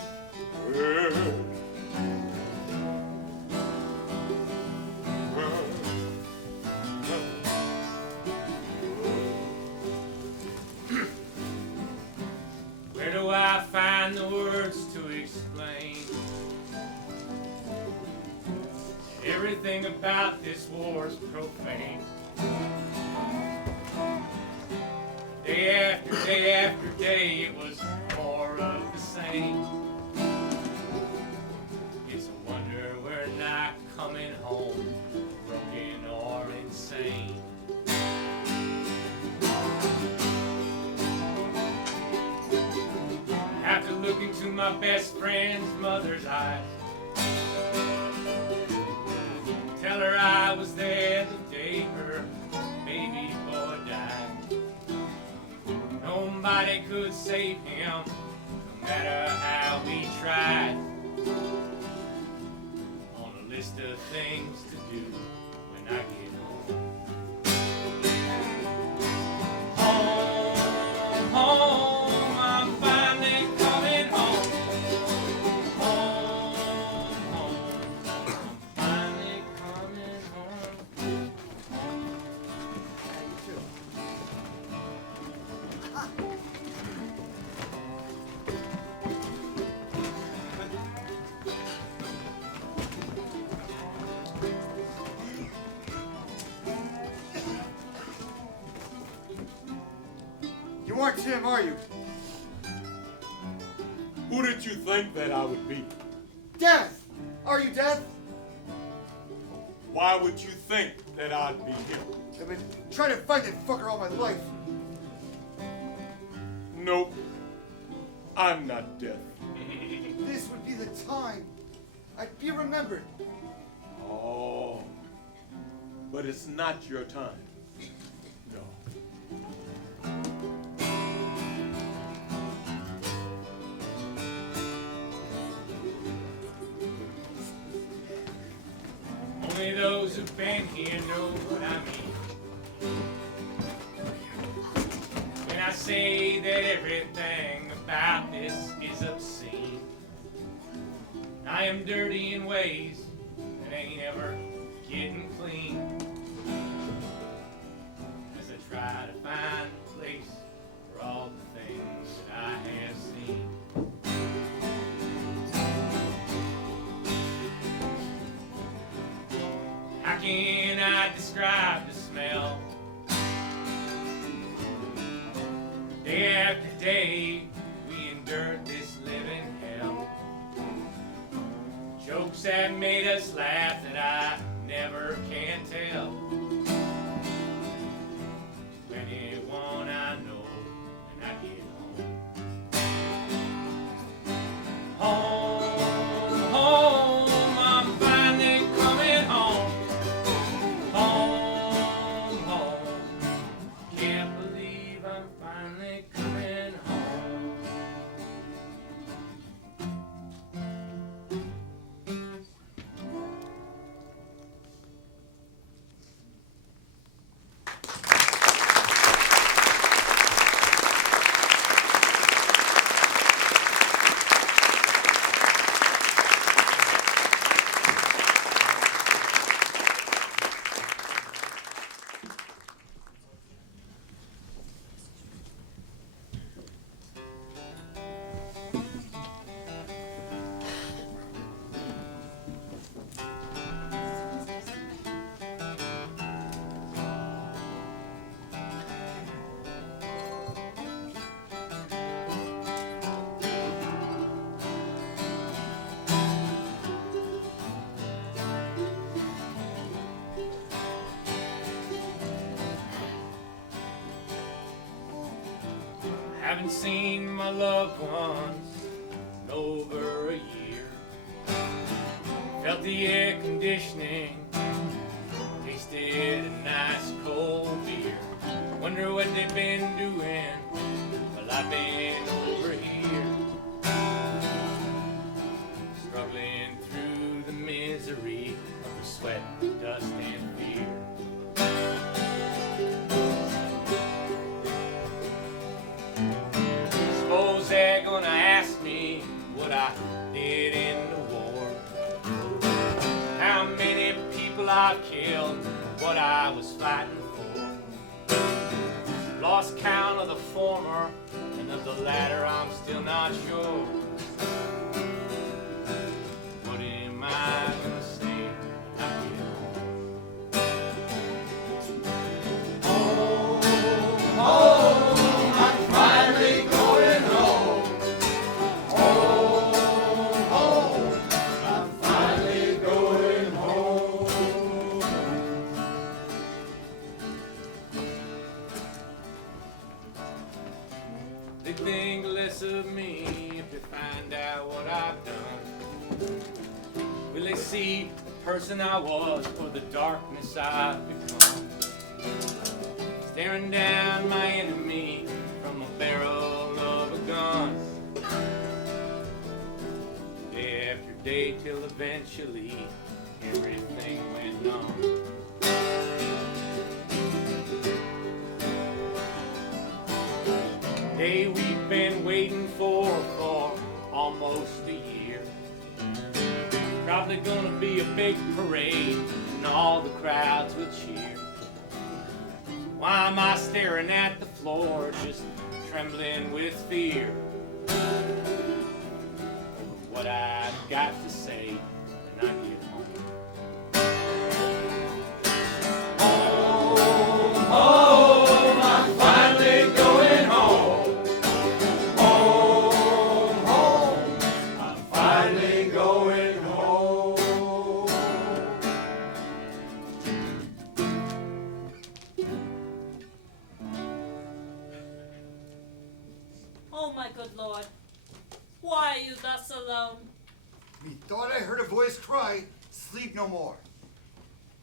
Where do I find the words to explain everything about this war's profane? Day after day, it was more of the same. It's a wonder we're not coming home, broken or insane. I have to look into my best friend's mother's eyes, tell her I was there the day her baby boy died. Nobody could save him, no matter how we tried. On a list of things to do when I get home. Home, home, I'm finally coming home. Home, home, I'm finally coming home. You aren't Tim, are you? Who did you think that I would be? Death! Are you Death? Why would you think that I'd be here? I've been trying to find that fucker all my life. Nope. I'm not deaf. This would be the time. I'd be remembered. Oh. But it's not your time. No. Only those who've been here know what I mean when I say that everything about this is obscene. I am dirty in ways that ain't ever getting clean, as I try to find a place for all the things that I have seen. How can I describe the smell? Day after day, we endured this living hell. Jokes that made us laugh that I never can tell. Anyone I know when I get home. Home, home, I'm finally coming home. Home, home, can't believe I'm finally coming home. Haven't seen my loved ones in over a year. Felt the air conditioning, tasted a nice cold beer. Wonder what they've been doing while I've been over here. Struggling through the misery of the sweat, dust, and fear. Suppose they're gonna ask me what I did in the war, how many people I killed, what I was fighting for. Lost count of the former, and of the latter I'm still not sure. What am I gonna say when I get home? Home, home, I'm finally going home. Home, home, I'm finally going home. They think less of me if they find out what I've done. Will they see the person I was or the darkness I've become? Staring down my enemy from a barrel of a gun. Day after day till eventually everything went numb. Day we've been waiting for almost a year. Probably gonna be a big parade and all the crowds will cheer. Why am I staring at the floor, just trembling with fear? What I've got to say when I get home. Home, home, I'm finally going home. Home, home, I'm finally going home. Oh, my good lord. Why are you thus alone? Methought I heard a voice cry, sleep no more.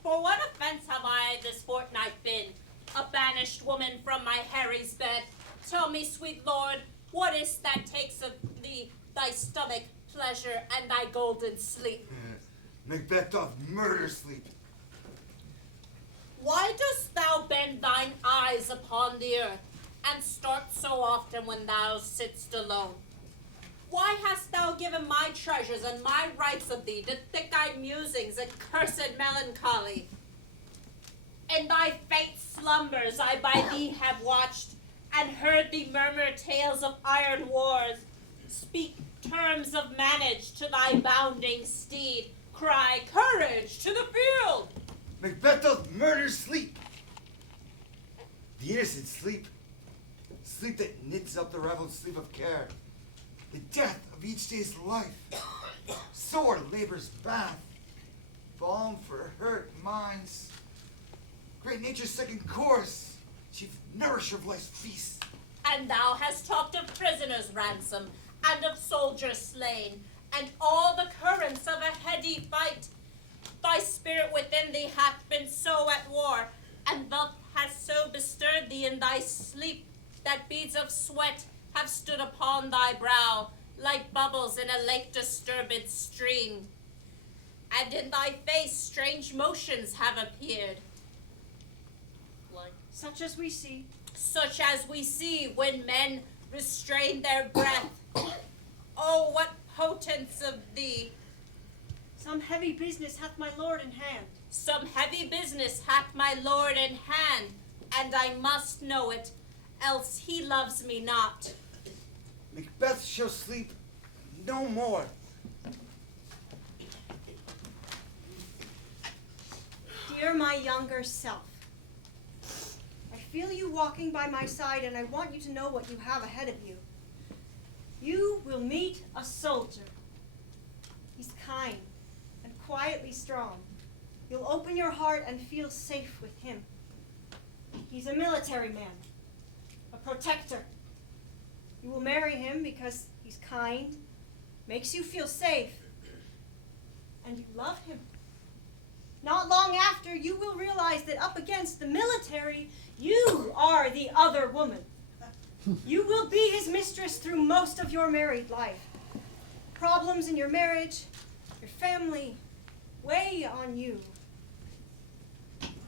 For what offense have I this fortnight been? A banished woman from my Harry's bed. Tell me, sweet lord, what is that takes of thee, thy stomach, pleasure, and thy golden sleep? Macbeth doth murder sleep. Why dost thou bend thine eyes upon the earth, and start so often when thou sitt'st alone? Why hast thou given my treasures and my rights of thee to thick-eyed musings and cursed melancholy? In thy faint slumbers I by thee have watched, and heard thee murmur tales of iron wars, speak terms of manage to thy bounding steed, cry courage to the field. Macbeth doth murder sleep. The innocent sleep. Sleep that knits up the raveled sleeve of care. The death of each day's life. Sore labor's bath. Balm for hurt minds. Great nature's second course. Chief nourisher of life's feast. And thou hast talked of prisoners' ransom, and of soldiers slain, and all the currents of a heady fight. Thy spirit within thee hath been so at war, and thou hast so bestirred thee in thy sleep, that beads of sweat have stood upon thy brow, like bubbles in a lake-disturbed stream. And in thy face strange motions have appeared. Such as we see. Such as we see when men restrain their breath. Oh, what potence of thee! Some heavy business hath my lord in hand. Some heavy business hath my lord in hand, and I must know it, else he loves me not. Macbeth shall sleep no more. Dear my younger self, I feel you walking by my side, and I want you to know what you have ahead of you. You will meet a soldier. He's kind and quietly strong. You'll open your heart and feel safe with him. He's a military man, a protector. You will marry him because he's kind, makes you feel safe, and you love him. Not long after, you will realize that up against the military, you are the other woman. You will be his mistress through most of your married life. Problems in your marriage, your family, weigh on you.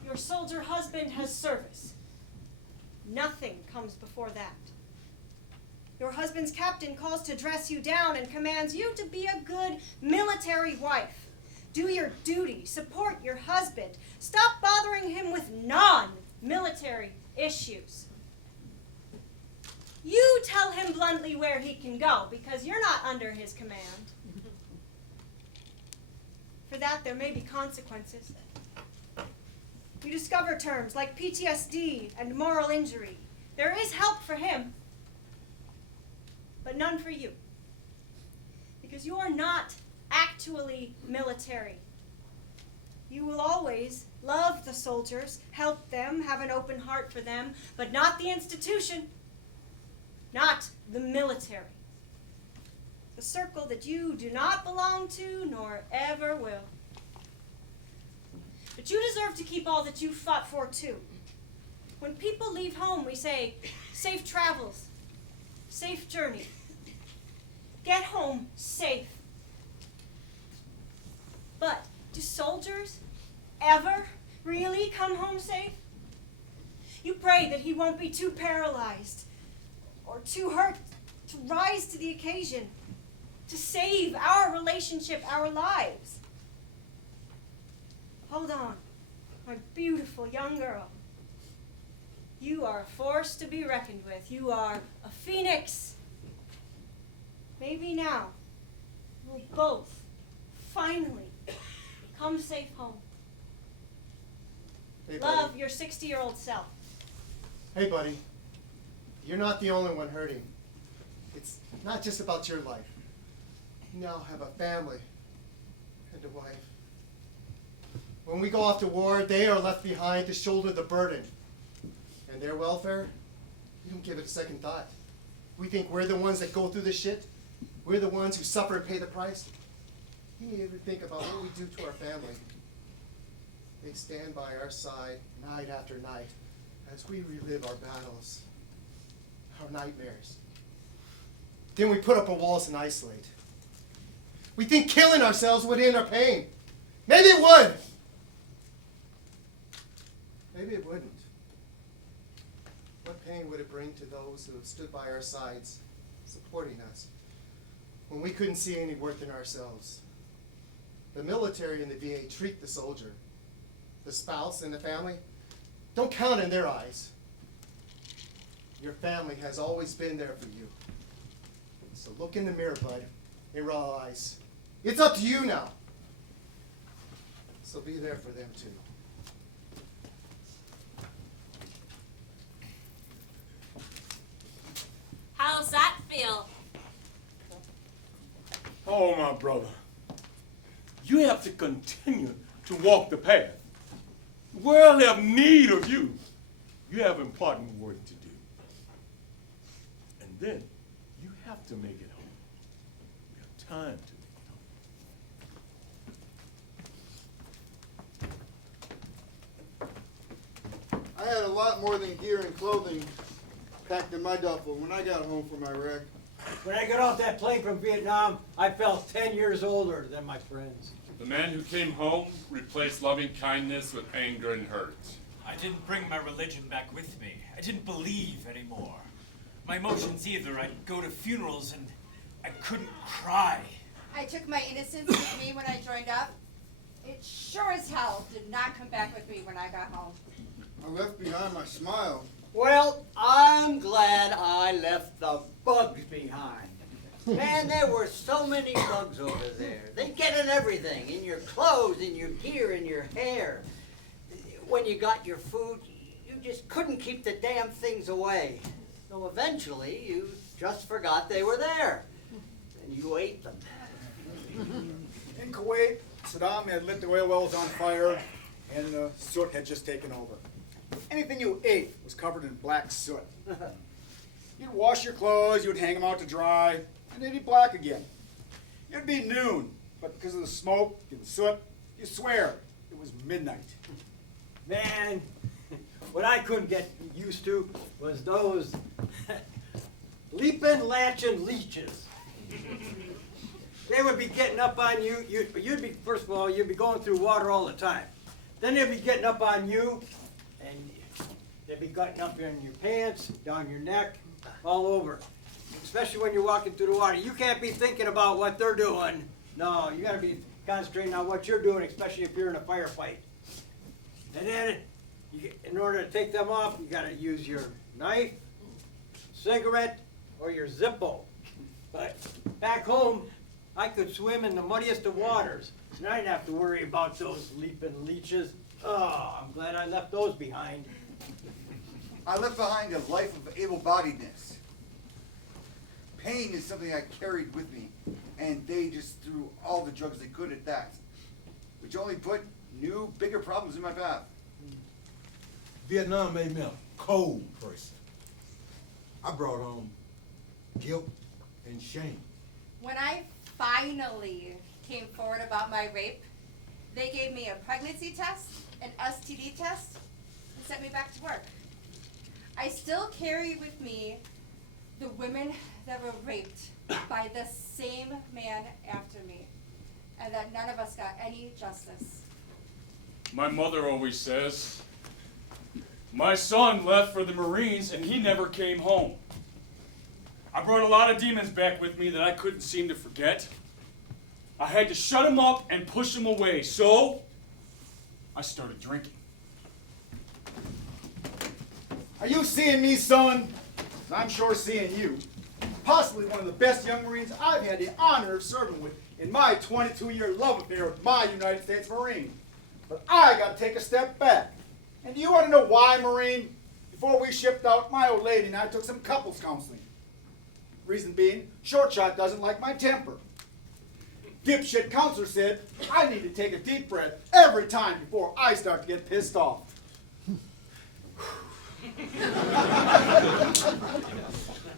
Your soldier husband has service. Nothing comes before that. Your husband's captain calls to dress you down and commands you to be a good military wife. Do your duty, support your husband. Stop bothering him with non-military issues. You tell him bluntly where he can go because you're not under his command. For that, there may be consequences. You discover terms like PTSD and moral injury. There is help for him, but none for you. Because you are not actually military. You will always love the soldiers, help them, have an open heart for them, but not the institution, not the military. The circle that you do not belong to nor ever will. But you deserve to keep all that you fought for too. When people leave home, we say, safe travels, safe journey. Get home safe. But do soldiers ever really come home safe? You pray that he won't be too paralyzed or too hurt to rise to the occasion, to save our relationship, our lives. Hold on, my beautiful young girl. You are a force to be reckoned with. You are a phoenix. Maybe now we'll both finally come safe home. Hey, Love buddy. your 60-year-old self. Hey, buddy. You're not the only one hurting. It's not just about your life. You now have a family and a wife. When we go off to war, they are left behind to shoulder the burden. And their welfare, we don't give it a second thought. We think we're the ones that go through the shit. We're the ones who suffer and pay the price. You ever think about what we do to our family? They stand by our side night after night as we relive our battles, our nightmares. Then we put up our walls and isolate. We think killing ourselves would end our pain. Maybe it would. Maybe it wouldn't. What pain would it bring to those who have stood by our sides, supporting us, when we couldn't see any worth in ourselves? The military and the VA treat the soldier, the spouse and the family, don't count in their eyes. Your family has always been there for you. So look in the mirror, bud, and realize it's up to you now. So be there for them too. How's that feel? Oh, my brother. You have to continue to walk the path. The world have need of you. You have important work to do. And then you have to make it home. You have time to make it home. I had a lot more than gear and clothing packed in my duffel when I got home from Iraq. When I got off that plane from Vietnam, I felt 10 years older than my friends. The man who came home replaced loving kindness with anger and hurt. I didn't bring my religion back with me. I didn't believe anymore. My emotions either. I'd go to funerals and I couldn't cry. I took my innocence with me when I joined up. It sure as hell did not come back with me when I got home. I left behind my smile. Well, I'm glad I left the bugs behind. Man, there were so many bugs over there. They get in everything, in your clothes, in your gear, in your hair. When you got your food, you just couldn't keep the damn things away. So eventually, you just forgot they were there. And you ate them. In Kuwait, Saddam had lit the oil wells on fire, and the soot had just taken over. Anything you ate was covered in black soot. You'd wash your clothes, you would hang them out to dry, and they'd be black again. It'd be noon, but because of the smoke and soot, you swear it was midnight. Man, what I couldn't get used to was those leaping, latching leeches. They would be getting up on you. You'd be, first of all, you'd be going through water all the time. Then they'd be getting up on you, and they'd be getting up in your pants, down your neck, all over. Especially when you're walking through the water. You can't be thinking about what they're doing. No, you gotta be concentrating on what you're doing, especially if you're in a firefight. And then, in order to take them off, you gotta use your knife, cigarette, or your Zippo. But back home, I could swim in the muddiest of waters, and I didn't have to worry about those leaping leeches. Oh, I'm glad I left those behind. I left behind a life of able-bodiedness. Pain is something I carried with me, and they just threw all the drugs they could at that, which only put new, bigger problems in my path. Vietnam made me a cold person. I brought home guilt and shame. When I finally came forward about my rape, they gave me a pregnancy test, an STD test, and sent me back to work. I still carry with me the women that were raped by the same man after me, and that none of us got any justice. My mother always says, my son left for the Marines and he never came home. I brought a lot of demons back with me that I couldn't seem to forget. I had to shut them up and push them away, so I started drinking. Are you seeing me, son? I'm sure seeing you. Possibly one of the best young Marines I've had the honor of serving with in my 22-year love affair with my United States Marine. But I got to take a step back. And do you want to know why, Marine? Before we shipped out, my old lady and I took some couples counseling. Reason being, Short Shot doesn't like my temper. Dipshit counselor said I need to take a deep breath every time before I start to get pissed off.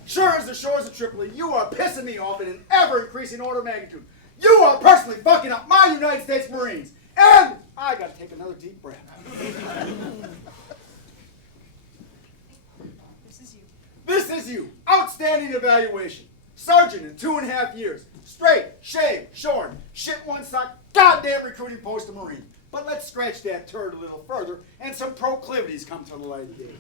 Sure as the shores of Tripoli, you are pissing me off in an ever-increasing order of magnitude. You are personally fucking up my United States Marines. And I gotta take another deep breath. This is you. This is you. Outstanding evaluation. Sergeant in 2.5 years. Straight, shaved, shorn, shit one sock, goddamn recruiting post of Marine. But let's scratch that turd a little further, and some proclivities come to the light of day.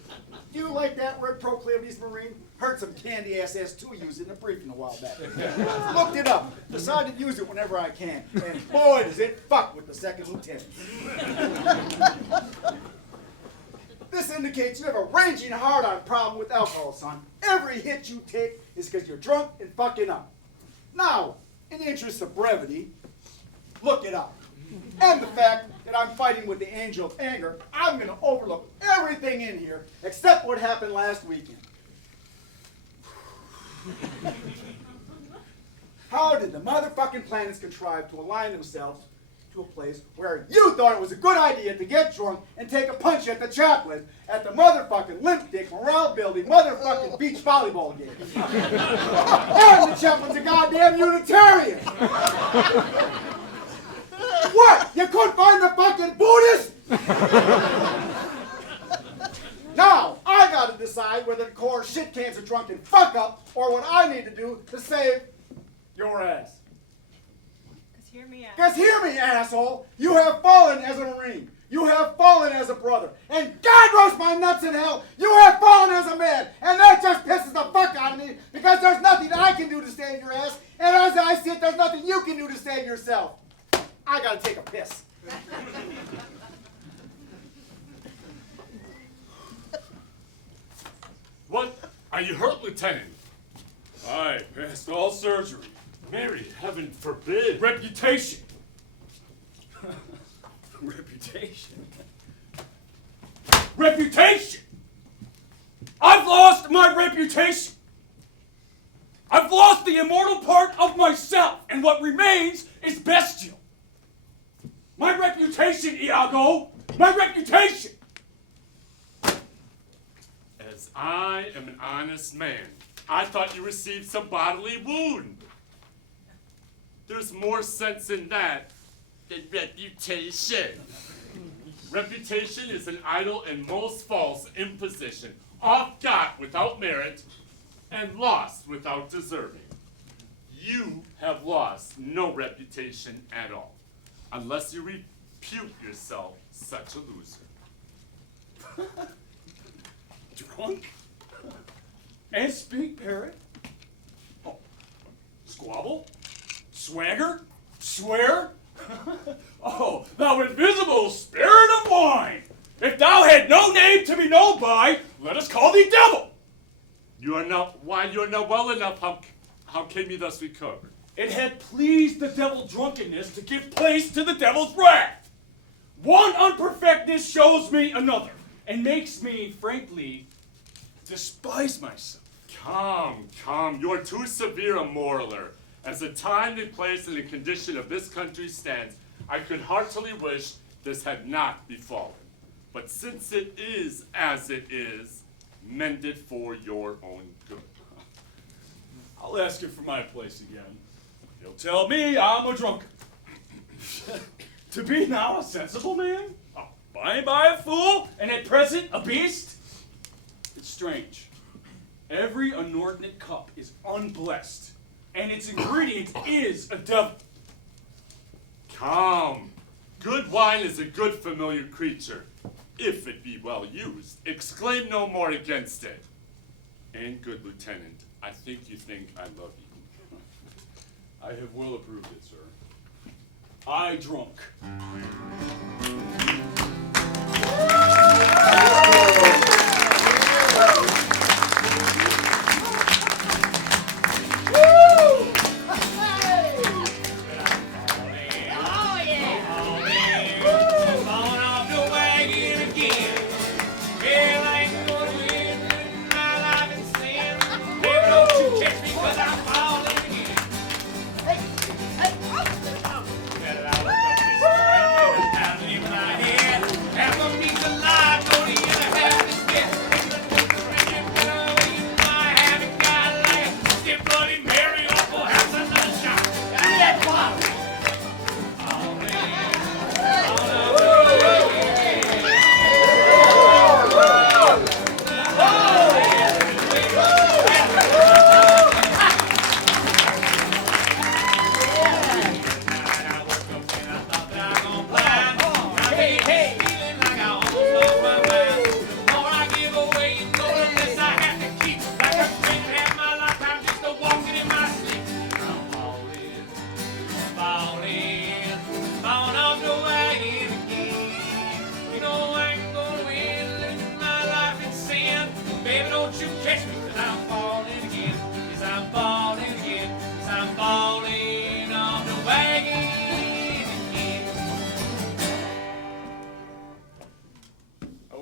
Do you like that word, proclivities, Marine? Heard some candy-ass S2 use it in a briefing a while back. Looked it up, decided to use it whenever I can, and boy does it fuck with the second lieutenant. This indicates you have a raging hard-on problem with alcohol, son. Every hit you take is because you're drunk and fucking up. Now, in the interest of brevity, look it up. And the fact that I'm fighting with the angel of anger, I'm going to overlook everything in here except what happened last weekend. How did the motherfucking planets contrive to align themselves to a place where you thought it was a good idea to get drunk and take a punch at the chaplain at the motherfucking limp dick morale building motherfucking beach volleyball game? And the chaplain's a goddamn Unitarian! What? You couldn't find the fucking Buddhist? Now, I gotta decide whether to call shit cancer drunk and fuck up or what I need to do to save your ass. Cause hear me out. Cause hear me, asshole! You have fallen as a Marine. You have fallen as a brother. And God roast my nuts in hell, you have fallen as a man. And that just pisses the fuck out of me because there's nothing I can do to save your ass. And as I see it, there's nothing you can do to save yourself. I gotta take a piss. What? Are you hurt, Lieutenant? I passed all surgery. Mary, heaven forbid. Reputation. Reputation. Reputation! I've lost my reputation! I've lost the immortal part of myself, and what remains is bestial. My reputation, Iago! My reputation! As I am an honest man, I thought you received some bodily wound. There's more sense in that than reputation. Reputation is an idle and most false imposition, oft got without merit and lost without deserving. You have lost no reputation at all, unless you repute yourself such a loser. Drunk? And speak parrot? Oh, squabble? Swagger? Swear? Oh, thou invisible spirit of wine! If thou had no name to be known by, let us call thee devil! You are not well enough, how came you thus recovered? It had pleased the devil drunkenness to give place to the devil's wrath. One unperfectness shows me another, and makes me, frankly, despise myself. Come, you're too severe a moraler. As the time and place and the condition of this country stands, I could heartily wish this had not befallen. But since it is as it is, mend it for your own good. I'll ask him for my place again. He'll tell me I'm a drunkard. To be now a sensible man, by and by a fool, and at present a beast? It's strange. Every inordinate cup is unblessed, and its ingredient is a devil. Come, good wine is a good familiar creature, if it be well used. Exclaim no more against it. And good lieutenant, I think you think I love you. I have well approved it, sir. I drunk.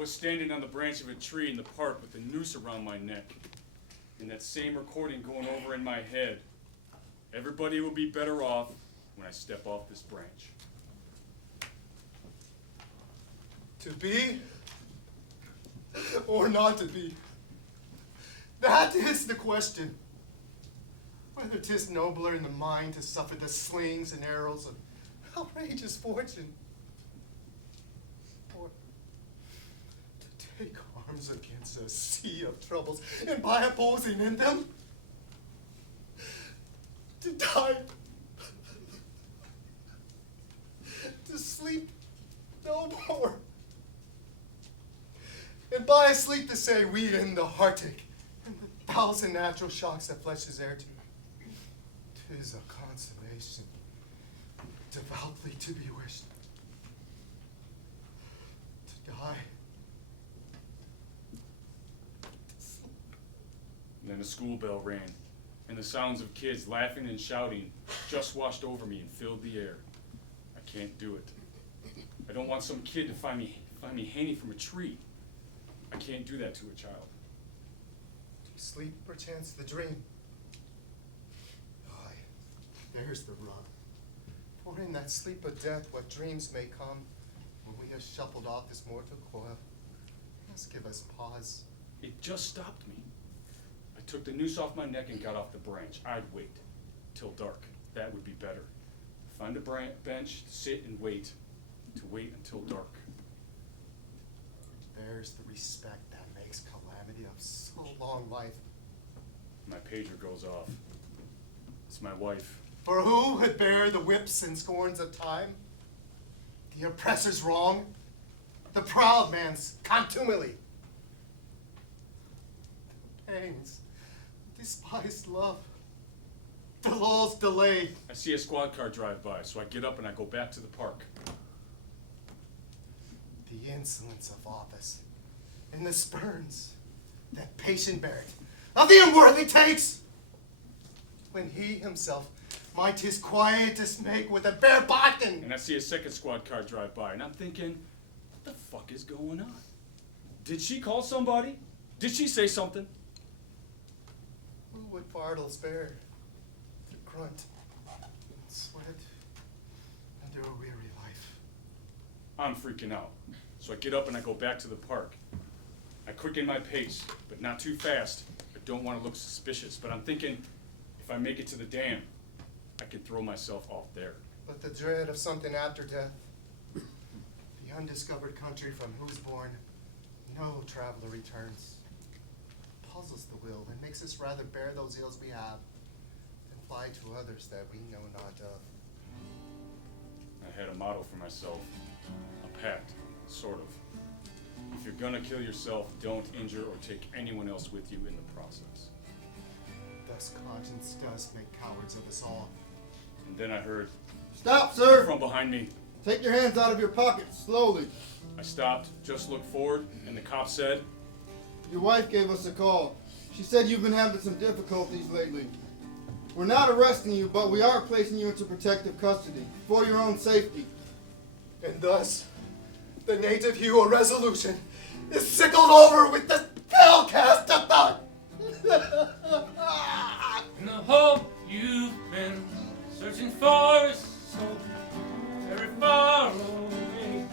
Standing on the branch of a tree in the park with a noose around my neck, and that same recording going over in my head. Everybody will be better off when I step off this branch. To be or not to be? That is the question. Whether 'tis nobler in the mind to suffer the slings and arrows of outrageous fortune, or to take arms against a sea of troubles, and by opposing in them, to die, to sleep no more, and by a sleep to say we in the heartache and the thousand natural shocks that flesh is heir to. 'Tis a consolation devoutly to be wished. To die. And then the school bell rang, and the sounds of kids laughing and shouting just washed over me and filled the air. I can't do it. I don't want some kid to find me hanging from a tree. I can't do that to a child. To sleep, perchance, the dream. Aye, there's the rub. For in that sleep of death, what dreams may come when we have shuffled off this mortal coil, must give us pause. It just stopped me. A took the noose off my neck and got off the branch, I'd wait till dark. That would be better. Find a bench, sit and wait, to wait until dark. There's the respect that makes calamity of so long life. My pager goes off. It's my wife. For who would bear the whips and scorns of time? The oppressor's wrong, the proud man's contumely. The pangs, despised love, the law's delay. I see a squad car drive by, so I get up and I go back to the park. The insolence of office, and the spurns that patient merit of the unworthy takes, when he himself might his quietest make with a bare bargain. And I see a second squad car drive by, and I'm thinking, what the fuck is going on? Did she call somebody? Did she say something? Who would Bartle spare to grunt and sweat under a weary life? I'm freaking out. So I get up and I go back to the park. I quicken my pace, but not too fast. I don't want to look suspicious, but I'm thinking, if I make it to the dam, I can throw myself off there. But the dread of something after death, the undiscovered country from whose bourne no traveler returns, puzzles the will and makes us rather bear those ills we have than fly to others that we know not of. I had a motto for myself, a pact, sort of. If you're gonna kill yourself, don't injure or take anyone else with you in the process. Thus conscience does make cowards of us all. And then I heard, Stop, sir! From behind me. Take your hands out of your pockets, slowly. I stopped, just looked forward, and the cop said, Your wife gave us a call. She said you've been having some difficulties lately. We're not arresting you, but we are placing you into protective custody for your own safety. And thus, the native hue of resolution is sickled over with the spell cast of thought. And the hope you've been searching for is so very far away.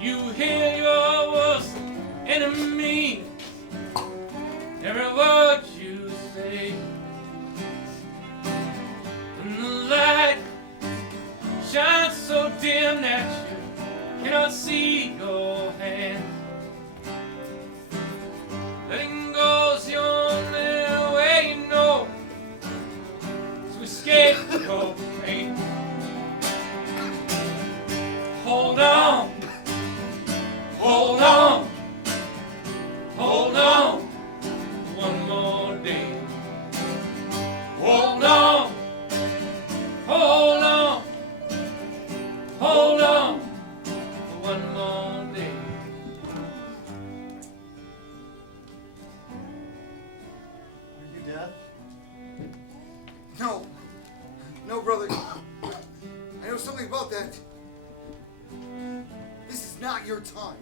You hear your worst enemy, every word you say. When the light shines so dim that you cannot see your hand, letting go's the only way you know to escape your pain. Hold on, hold on, hold on, one more day. Hold on, hold on, hold on, one more day. Are you dead? No. No, brother. I know something about that. This is not your time.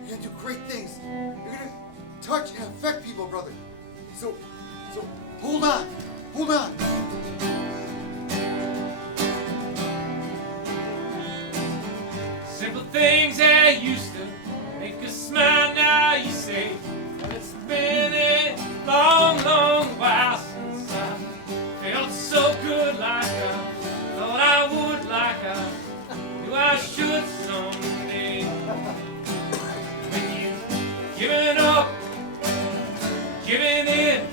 You're gonna do great things. You're gonna touch and affect people, brother. So hold on. Hold on. Simple things that used to make us smile, now you say it's been a long, long while since I felt so good like I thought I would, like I knew I should someday. When you giving up, giving in,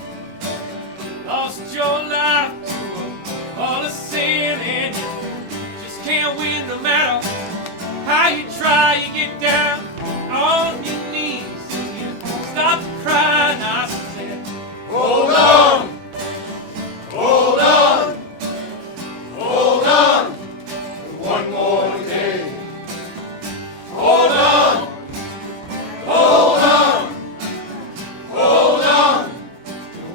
lost your life to all the sin, and you just can't win no matter how you try. You get down on your knees and you stop crying. I said, hold on, hold on, hold on, one more day. Hold on, hold on, hold on,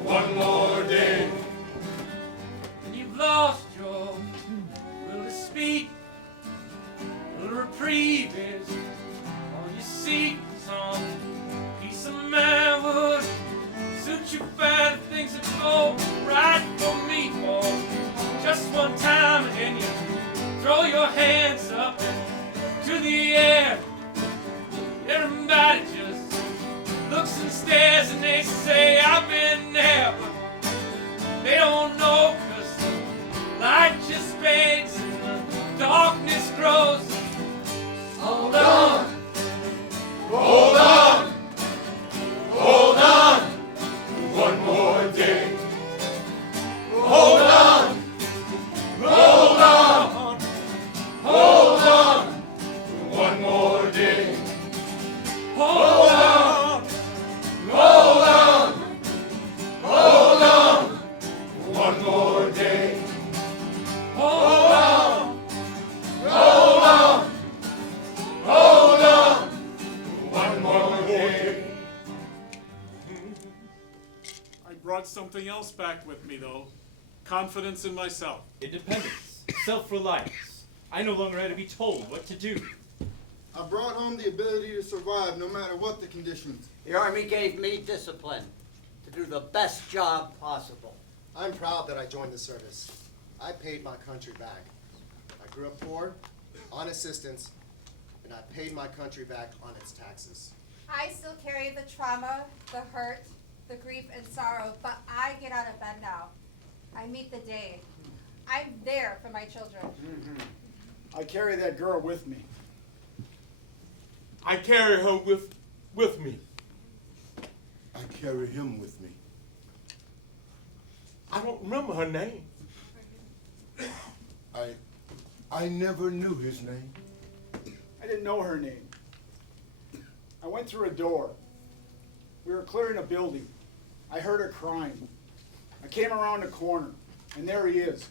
one more day. When you've lost your will to speak, a reprieve is all you seek. Some peace of mind would suit you fine. Things that go right for me for just one time, and then you throw your hands up to the air. Everybody one more day. Hold on, hold on, hold on, one more day. Hold on, hold on, hold on, one more day. Hold on, hold on, hold on, one more day. I brought something else back with me, though. Confidence in myself. Independence. Self-reliance. I no longer had to be told what to do. I brought home the ability to survive no matter what the conditions. The Army gave me discipline to do the best job possible. I'm proud that I joined the service. I paid my country back. I grew up poor, on assistance, and I paid my country back on its taxes. I still carry the trauma, the hurt, the grief and sorrow, but I get out of bed now. I meet the day. I'm there for my children. I carry that girl with me. I carry her with me. I carry him with me. I don't remember her name. I never knew his name. I didn't know her name. I went through a door. We were clearing a building. I heard her crying. I came around the corner, and there he is,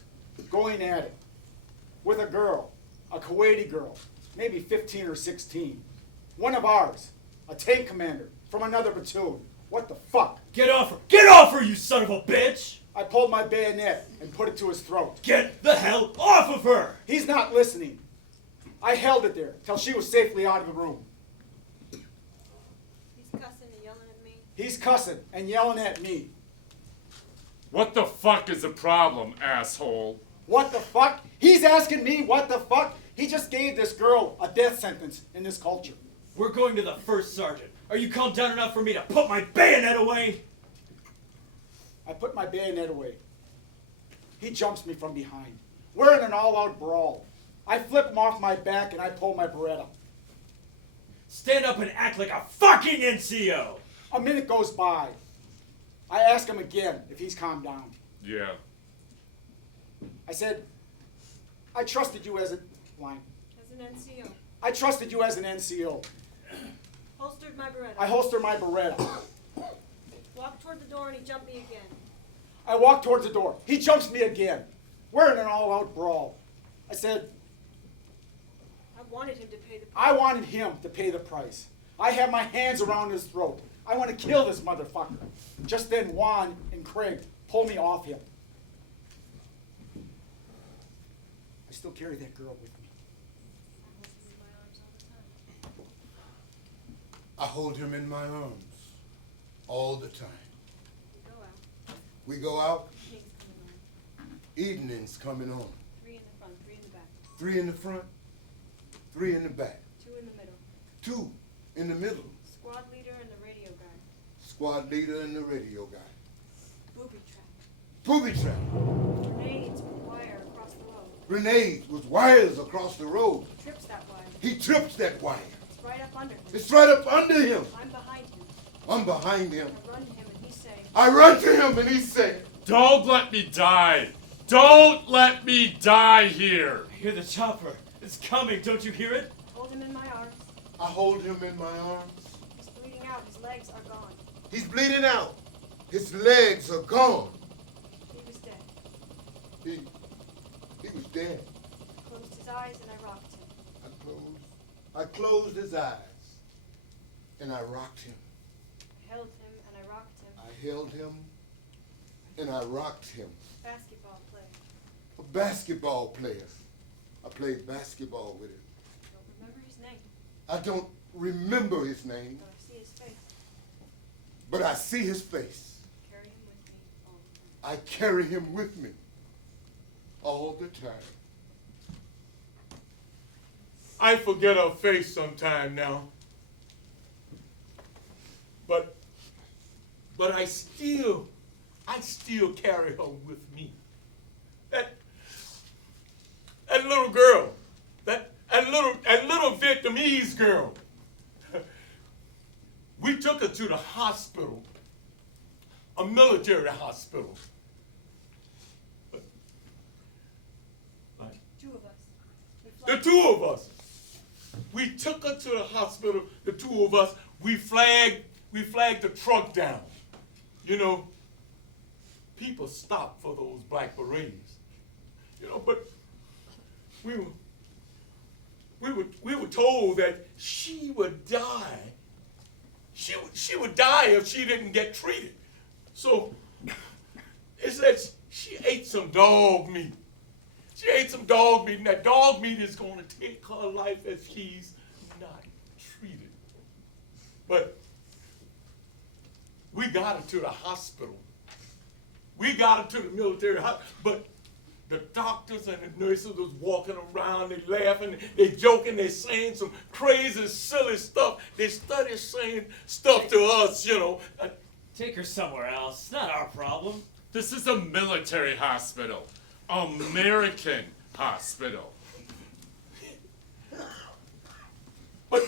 going at it, with a girl, a Kuwaiti girl, maybe 15 or 16. One of ours, a tank commander from another platoon. What the fuck? Get off her! Get off her, you son of a bitch! I pulled my bayonet and put it to his throat. Get the hell off of her! He's not listening. I held it there till she was safely out of the room. He's cussing and yelling at me. He's cussing and yelling at me. What the fuck is the problem, asshole? What the fuck? He's asking me what the fuck? He just gave this girl a death sentence in this culture. We're going to the first sergeant. Are you calmed down enough for me to put my bayonet away? I put my bayonet away. He jumps me from behind. We're in an all-out brawl. I flip him off my back and I pull my Beretta. Stand up and act like a fucking NCO! A minute goes by. I ask him again if he's calmed down. Yeah. I said, I trusted you as a line. As an NCO. I trusted you as an NCO. Holstered my Beretta. I holster my Beretta. Walked toward the door and he jumped me again. I walk towards the door. He jumps me again. We're in an all-out brawl. I said, I wanted him to pay the price. I wanted him to pay the price. I have my hands around his throat. I want to kill this motherfucker. Just then Juan and Craig pull me off him. I still carry that girl with me. I hold him in my arms all the time. We go out. Evening's coming on. 3 in the front, 3 in the back. 3 in the front, 3 in the back. 2 in the middle. 2 in the middle. Squad leader and the radio guy. Squad leader and the radio guy. Booby trap. Booby trap. Grenades with wire across the road. Grenades with wires across the road. He trips that wire. He trips that wire. It's right up under him. It's right up under him. I'm behind him. I'm behind him. I run to him and he say, I run to him and he said, Don't let me die. Don't let me die here. I hear the chopper. It's coming. Don't you hear it? hold him in my arms. I hold him in my arms. He's bleeding out. His legs are gone. He's bleeding out. His legs are gone. He was dead. He was dead. I closed his eyes and I rocked him. I closed his eyes and I rocked him. I held him and I rocked him. I held him and I rocked him. Basketball player. A basketball player. I played basketball with him. Don't remember his name. I don't remember his name, But I see his face. but I see his face. Carry him with me all the time. I carry him with me all the time. I forget her face sometime now. But I still carry her with me. That little girl, that little Vietnamese girl. We took her to the hospital. a military hospital. Two of us. The two of us. We took her to the hospital, the two of us. We flagged the truck down. You know, people stopped for those black berets. You know, but we were told that she would die. She would die if she didn't get treated. So it said she ate some dog meat. She ate some dog meat, and that dog meat is going to take her life if she's not treated. But we got her to the hospital. We got her to the military hospital. But the doctors and the nurses was walking around, they laughing, they joking, they saying some crazy, silly stuff. They started saying stuff to us, you know. Take her somewhere else. It's not our problem. This is a military hospital. American hospital. But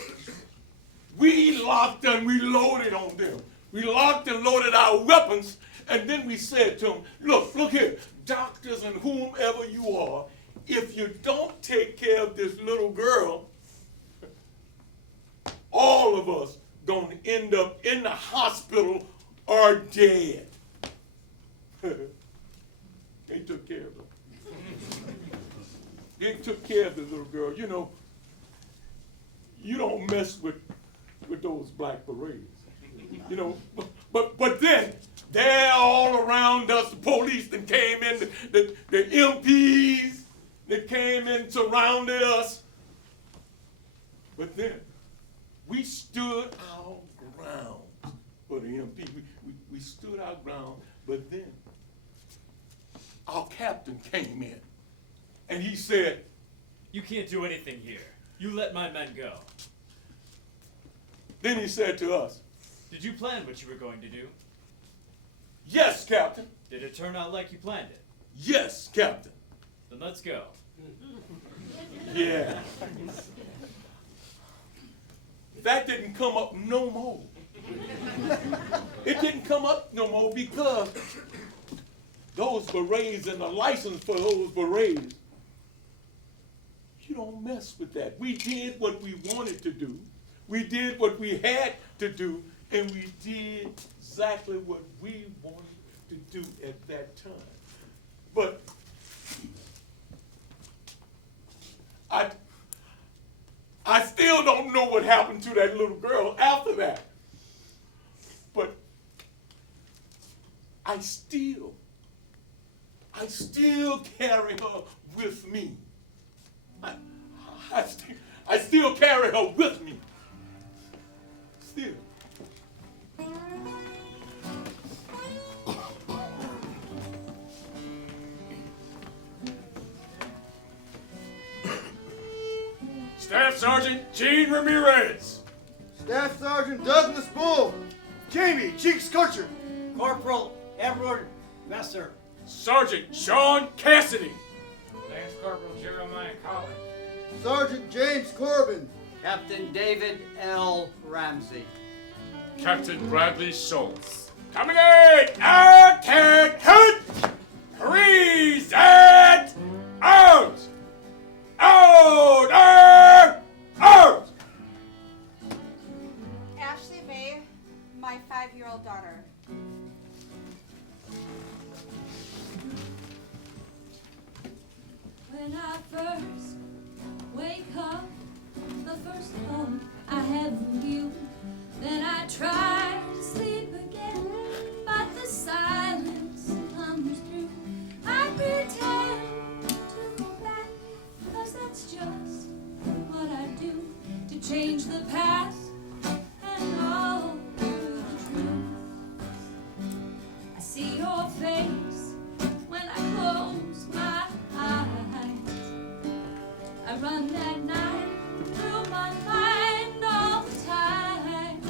we locked and we loaded on them. We locked and loaded our weapons, and then we said to them, look here, doctors and whomever you are, if you don't take care of this little girl, all of us gonna end up in the hospital or dead. They took care of her. They took care of the little girl. You know, you don't mess with those black berets. You know, but then they're all around us. The police that came in, the MPs that came in surrounded us. But then we stood our ground for the MP. We stood our ground, but then our captain came in and he said, "You can't do anything here. You let my men go." Then he said to us, "Did you plan what you were going to do?" "Yes, Captain." "Did it turn out like you planned it?" "Yes, Captain." "Then let's go." Yeah. That didn't come up no more. It didn't come up no more because those berets and the license for those berets, you don't mess with that. We did what we wanted to do. We did what we had to do, and we did exactly what we wanted to do at that time. But I still don't know what happened to that little girl after that. But I still carry her with me. I still carry her with me. Still. Staff Sergeant Gene Ramirez. Staff Sergeant Douglas Bull. Jamie Cheeks Kutcher. Corporal Edward Messer. Sergeant Sean Cassidy. Lance Corporal Jeremiah Collins. Sergeant James Corbin. Captain David L. Ramsey. Captain Bradley Schultz. Coming in, attack, present, out, out. Ashley May, my 5-year-old daughter. When I first wake up, the first thought I have of you, then I try to sleep again, but the silence comes through. I pretend to go back, 'cause that's just what I do, to change the past and all the truth. I see your face when I close my eyes. I run that night through my mind all the time.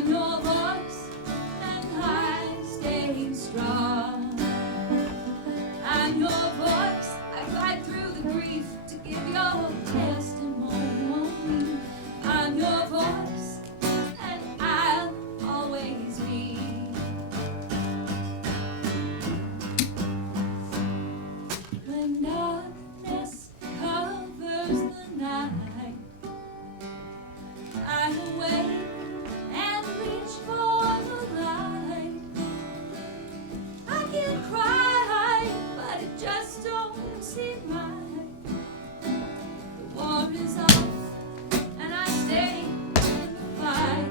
I'm your voice, and I stay strong. I'm your voice, I fight through the grief to give your testimony. I'm your voice, and I'll always be. When darkness covers the night, I awake and reach for the light. I can cry, but it just don't seem right. The war is off, and I stay in the fight.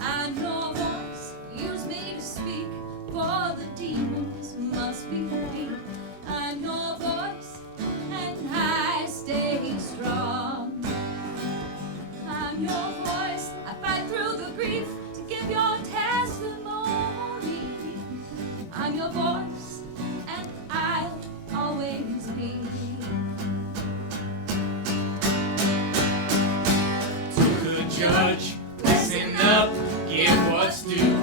I'm your voice, use me to speak, for the demons must be free. I'm your voice, and I stay strong. I'm your voice, I fight through the grief to give your testimony. I'm your voice, and I'll always be. To the judge, listen up, give what's due.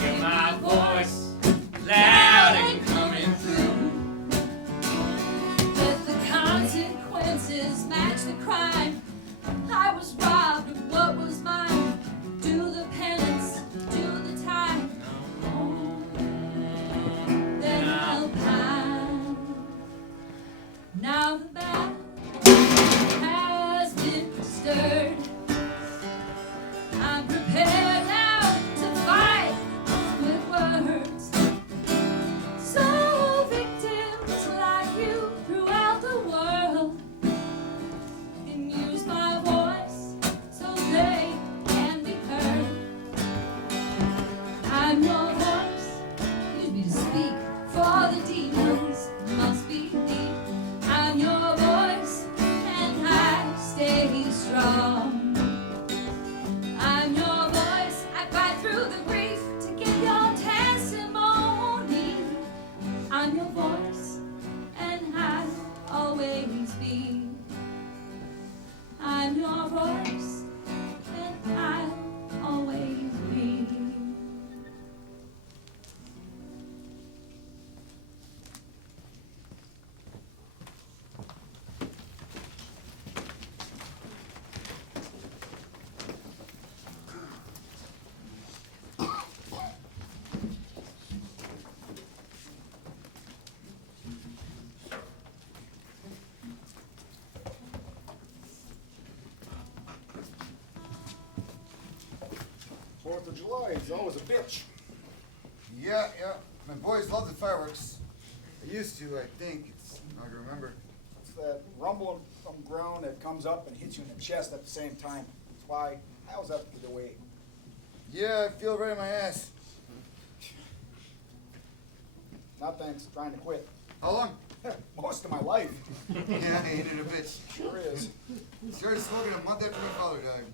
Hear my voice, loud and coming through. Let the consequences match the crime. I was robbed of what was mine. Do the penance, do the time. Then I'll pine. Now the battle has been stirred. I'm prepared now to fight with words. So victims like you throughout the world can use my voice so they can be heard. I'm your voice, use me to speak, for the demons must be deep. I'm your voice, and I stay strong. I'm your voice, I fight through the grief to give your testimony. I'm your voice, and I'll always be. I'm your voice, and I'll always be. Fourth of July is always a bitch. Yeah. My boys love the fireworks. I used to, I think. It's hard to remember. It's that rumble from ground that comes up and hits you in the chest at the same time. That's why I always have to get away. Yeah, I feel it right in my ass. Not thanks, trying to quit. How long? Most of my life. Yeah, I hated it a bitch. Sure is. Started smoking a month after my father died.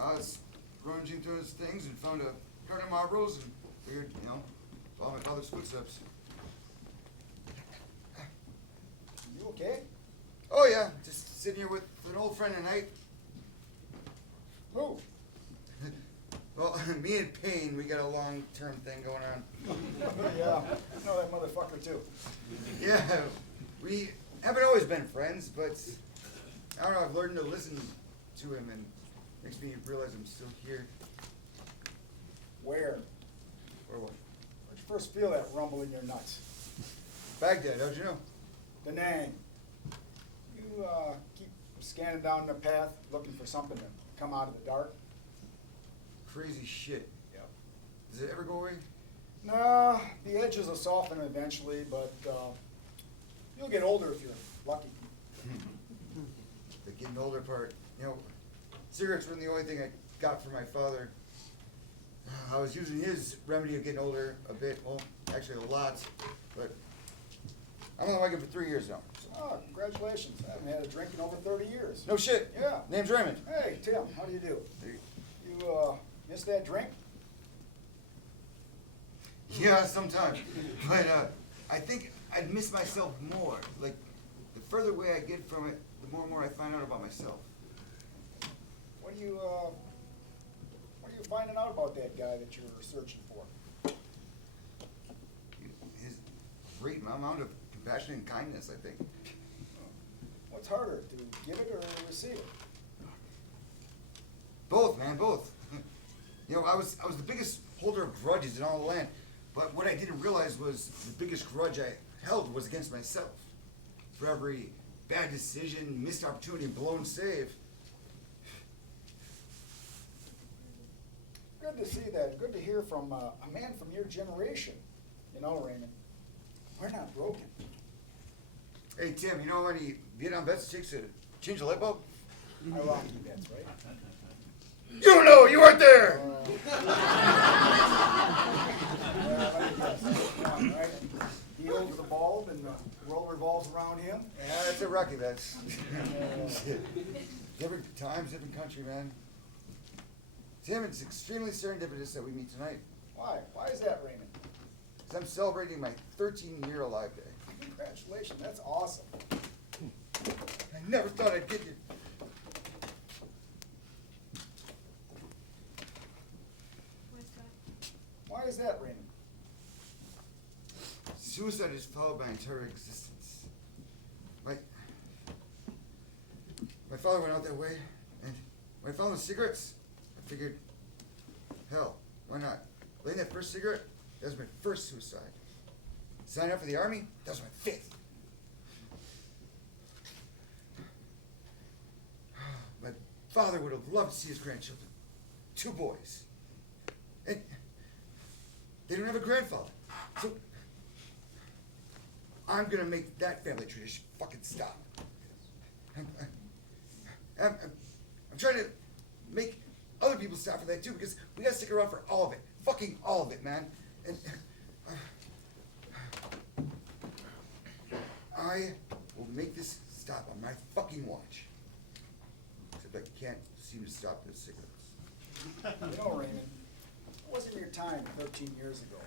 I was rummaging through his things and found a carton of Marlboros and figured, follow my father's footsteps. You okay? Oh yeah, just sitting here with an old friend tonight. Who? Well, me and Payne, we got a long-term thing going on. Yeah, I know that motherfucker too. Yeah, we haven't always been friends, but I don't know, I've learned to listen to him and it makes me realize I'm still here. Where? Where what? Where'd you first feel that rumble in your nuts? Baghdad, how'd you know? Da Nang. You keep scanning down the path looking for something to come out of the dark? Crazy shit. Yep. Does it ever go away? Nah, the edges will soften eventually, but you'll get older if you're lucky. The getting older part. Cigarettes were the only thing I got from my father. I was using his remedy of getting older a bit, well, actually a lot, but I'm only working for 3 years now. Oh, congratulations. I haven't had a drink in over 30 years. No shit. Yeah. Name's Raymond. Hey, Tim, how do you do? You miss that drink? Yeah, sometimes. But I think I'd miss myself more. Like, the further away I get from it, the more and more I find out about myself. What do what are you finding out about that guy that you're searching for? His great amount of compassion and kindness, I think. What's harder, to give it or receive it? Both, man, both. You know, I was the biggest holder of grudges in all the land, but what I didn't realize was the biggest grudge I held was against myself. For every bad decision, missed opportunity, and blown save. Good to see that. Good to hear from a man from your generation. You know, Raymond, we're not broken. Hey, Tim, you know any Vietnam vets it takes to change a light bulb? Iraqi vets, right? You know, you weren't there! He holds the bulb and the world revolves around him. Yeah, that's Iraqi vets. Different times, different country, man. Tim, it's extremely serendipitous that we meet tonight. Why? Why is that, Raymond? Because I'm celebrating my 13-year alive day. Congratulations, that's awesome. I never thought I'd get you. Why is that, Raymond? Suicide has followed my entire existence. My father went out that way, and when I found the cigarettes, I figured, hell, why not? Laying that first cigarette, that was my first suicide. Signing up for the Army, that was my 5th. My father would have loved to see his grandchildren. 2 boys. And they don't have a grandfather. So I'm gonna make that family tradition fucking stop. I'm trying to make other people stop for that too, because we gotta stick around for all of it. Fucking all of it, man. And I will make this stop on my fucking watch. Except I can't seem to stop the cigarettes. You know, Raymond, it wasn't your time 13 years ago.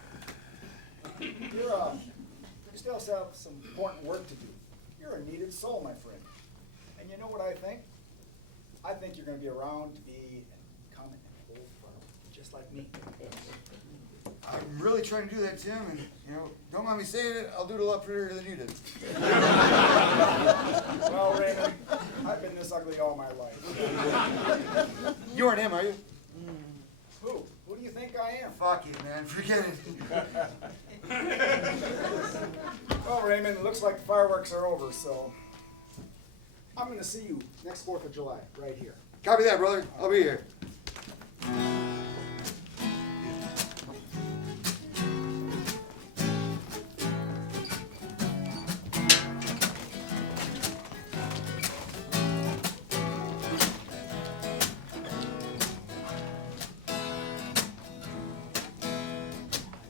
You still have some important work to do. You're a needed soul, my friend. And you know what I think? I think you're going to be around to be and become an old fellow, just like me. I'm really trying to do that, Tim, and, you know, don't mind me saying it, I'll do it a lot prettier than you did. Well, Raymond, I've been this ugly all my life. You aren't him, are you? Who? Who do you think I am? Fuck you, man. Forget it. Well, Raymond, it looks like the fireworks are over, so I'm going to see you next 4th of July, right here. Copy that, brother. I'll be here.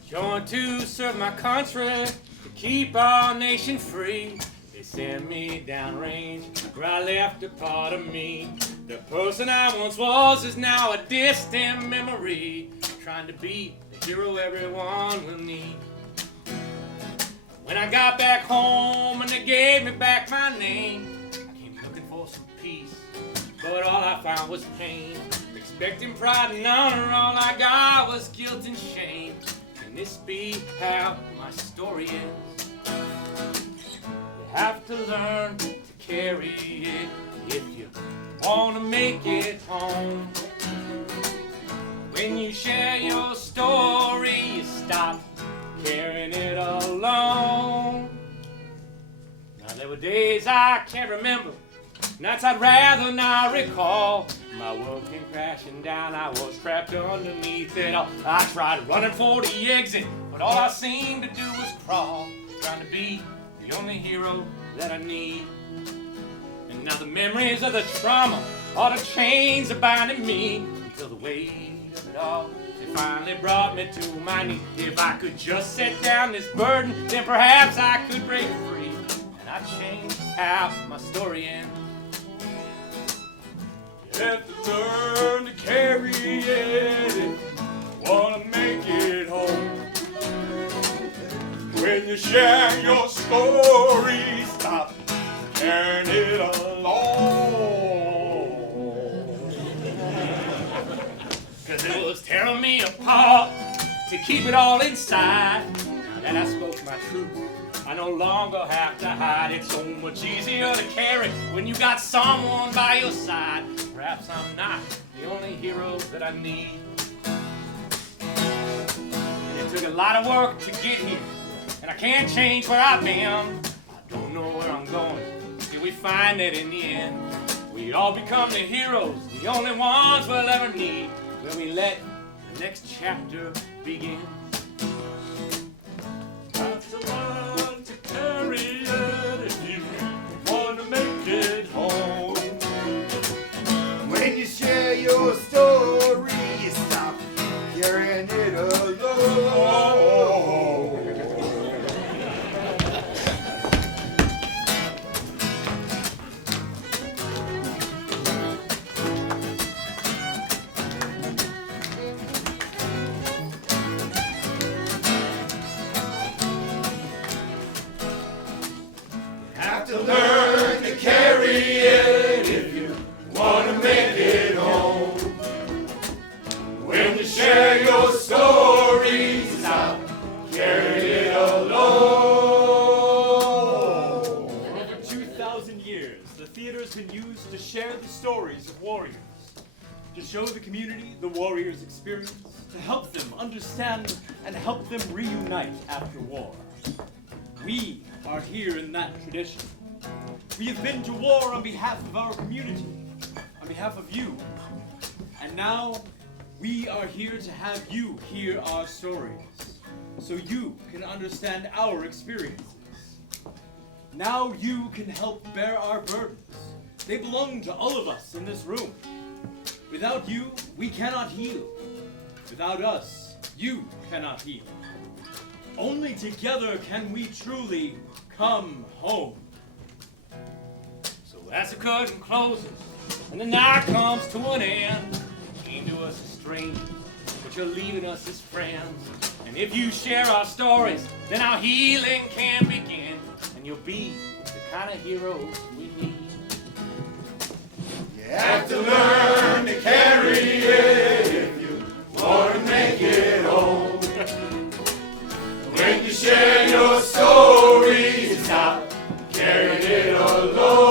Joined to serve my country, to keep our nation free. They sent me downrange, where I left a part of me. The person I once was is now a distant memory, trying to be the hero everyone will need. When I got back home and they gave me back my name, I came looking for some peace, but all I found was pain. Expecting pride and honor, all I got was guilt and shame. Can this be how my story ends? You have to learn to carry it if you want to make it home. When you share your story, you stop carrying it alone. Now there were days I can't remember, nights I'd rather not recall. My world came crashing down, I was trapped underneath it all. I tried running for the exit, but all I seemed to do was crawl, trying to be the only hero that I need. And now the memories of the trauma are the chains that binding me, until the weight of it all, it finally brought me to my knees. If I could just set down this burden, then perhaps I could break free, and I'd change how my story ends. You have to learn to carry it if you wanna make it home. When you share your story, stop carrying it alone. heart to keep it all inside. Now that I spoke my truth, I no longer have to hide. It's so much easier to carry when you got someone by your side. Perhaps I'm not the only hero that I need. And it took a lot of work to get here, and I can't change where I've been. I don't know where I'm going till we find it in the end. We all become the heroes, the only ones we'll ever need, when we let the next chapter begin. Have to learn to carry it if you want to make it home. When you share your story, you stop carrying it alone. Have to learn to carry it if you want to make it home. When you share your stories, stop carrying it alone. For over 2,000 years, the theater's been used to share the stories of warriors, to show the community the warriors' experience, to help them understand and help them reunite after war. We are here in that tradition. We have been to war on behalf of our community, on behalf of you. And now, we are here to have you hear our stories, so you can understand our experiences. Now you can help bear our burdens. They belong to all of us in this room. Without you, we cannot heal. Without us, you cannot heal. Only together can we truly come home. So as the curtain closes and the night comes to an end, you came to us as strangers, but you're leaving us as friends. And if you share our stories, then our healing can begin, and you'll be the kind of heroes we need. You have to learn to carry it if you want to make it home. When you share your stories, stop carrying it alone.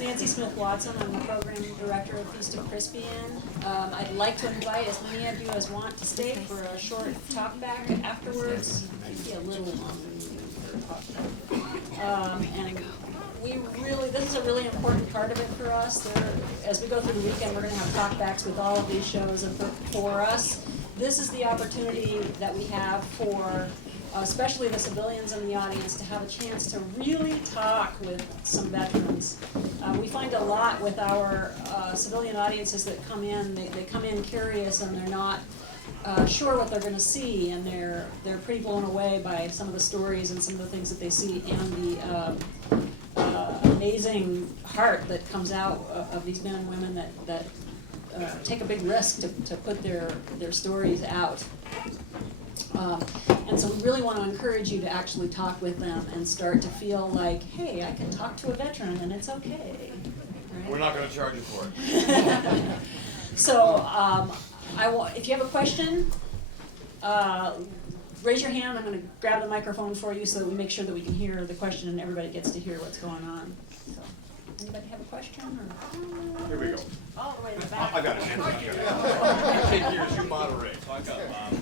Nancy Smith-Watson. I'm the program director of Feast of Crispian. I'd like to invite as many of you as want to stay for a short talk back afterwards. Might be a little longer than this is a really important part of it for us. As we go through the weekend, we're gonna have talkbacks with all of these shows, and for us, this is the opportunity that we have for, especially the civilians in the audience, to have a chance to really talk with some veterans. We find a lot with our civilian audiences that come in, they come in curious and they're not sure what they're going to see, and they're pretty blown away by some of the stories and some of the things that they see, and the amazing heart that comes out of these men and women that take a big risk to put their stories out. And so we really want to encourage you to actually talk with them and start to feel like, hey, I can talk to a veteran and it's okay. Right? We're not going to charge you for it. So if you have a question, raise your hand. I'm going to grab the microphone for you so that we make sure that we can hear the question and everybody gets to hear what's going on. So, anybody have a question? Or? Here we go. All the way to the back. I got it. You take yours. You moderate. Talk up, Bob.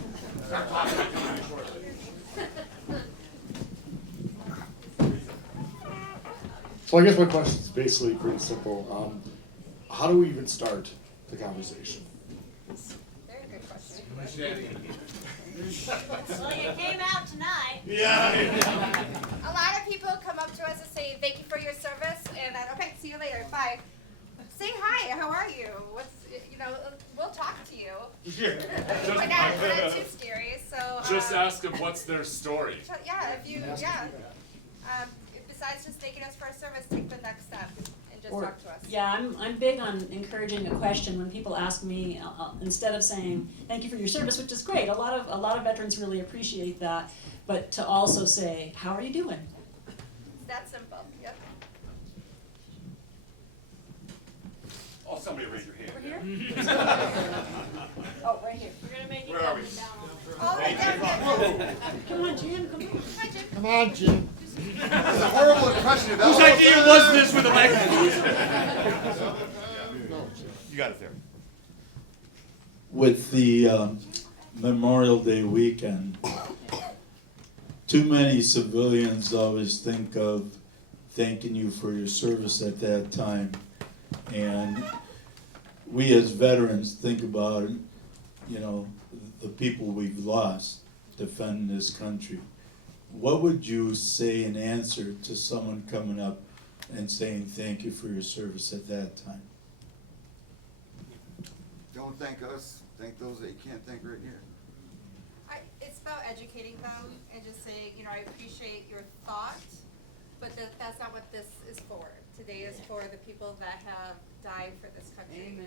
So I guess my question is basically pretty simple. How do we even start the conversation? Very good question. Well, you came out tonight. Yeah. A lot of people come up to us and say, thank you for your service, and then, okay, see you later, bye. Say hi, how are you? We'll talk to you. Yeah. We're not too scary, so. Just ask them what's their story. Yeah, besides just thanking us for our service, take the next step and just talk to us. Yeah, I'm big on encouraging a question. When people ask me, instead of saying thank you for your service, which is great, a lot of veterans really appreciate that, but to also say, how are you doing? It's that simple. Yep. Oh, somebody raise your hand. Over here? Oh, right here. We're gonna make you Where are we? All the way down. Come on, Jim. Come on. Hi, Jim. Come on, Jim. That's a horrible impression of that. Whose idea was this with the microphone? You got it there. With the Memorial Day weekend, too many civilians always think of thanking you for your service at that time. And we as veterans think about, the people we've lost defending this country. What would you say in answer to someone coming up and saying thank you for your service at that time? Don't thank us, thank those that you can't thank right here. It's about educating them and just saying, I appreciate your thought, but that's not what this is for. Today is for the people that have died for this country. Amen.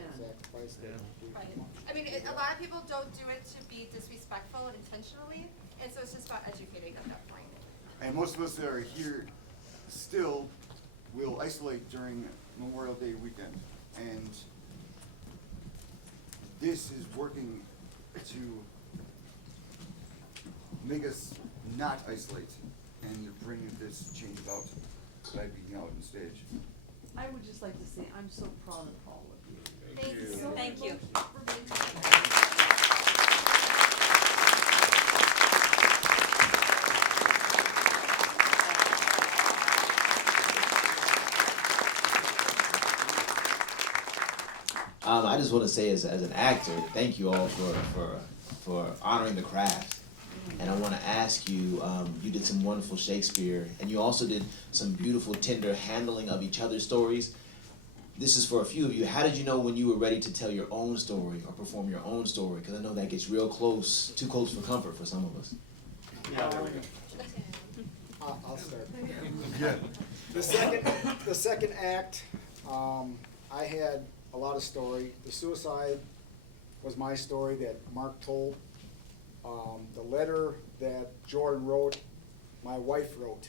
Right. I mean, a lot of people don't do it to be disrespectful intentionally, and so it's just about educating at that point. And most of us that are here still will isolate during Memorial Day weekend. And this is working to make us not isolate and bring this change about by being out on stage. I would just like to say I'm so proud of all of you. Thank you. So Thank you. much for being I just want to say as an actor, thank you all for honoring the craft. And I want to ask you, you did some wonderful Shakespeare, and you also did some beautiful, tender handling of each other's stories. This is for a few of you. How did you know when you were ready to tell your own story or perform your own story? Because I know that gets real close, too close for comfort for some of us. Yeah, there we go. I'll start. Yeah. The second act, I had a lot of story. The suicide was my story that Mark told. The letter that Jordan wrote, my wife wrote.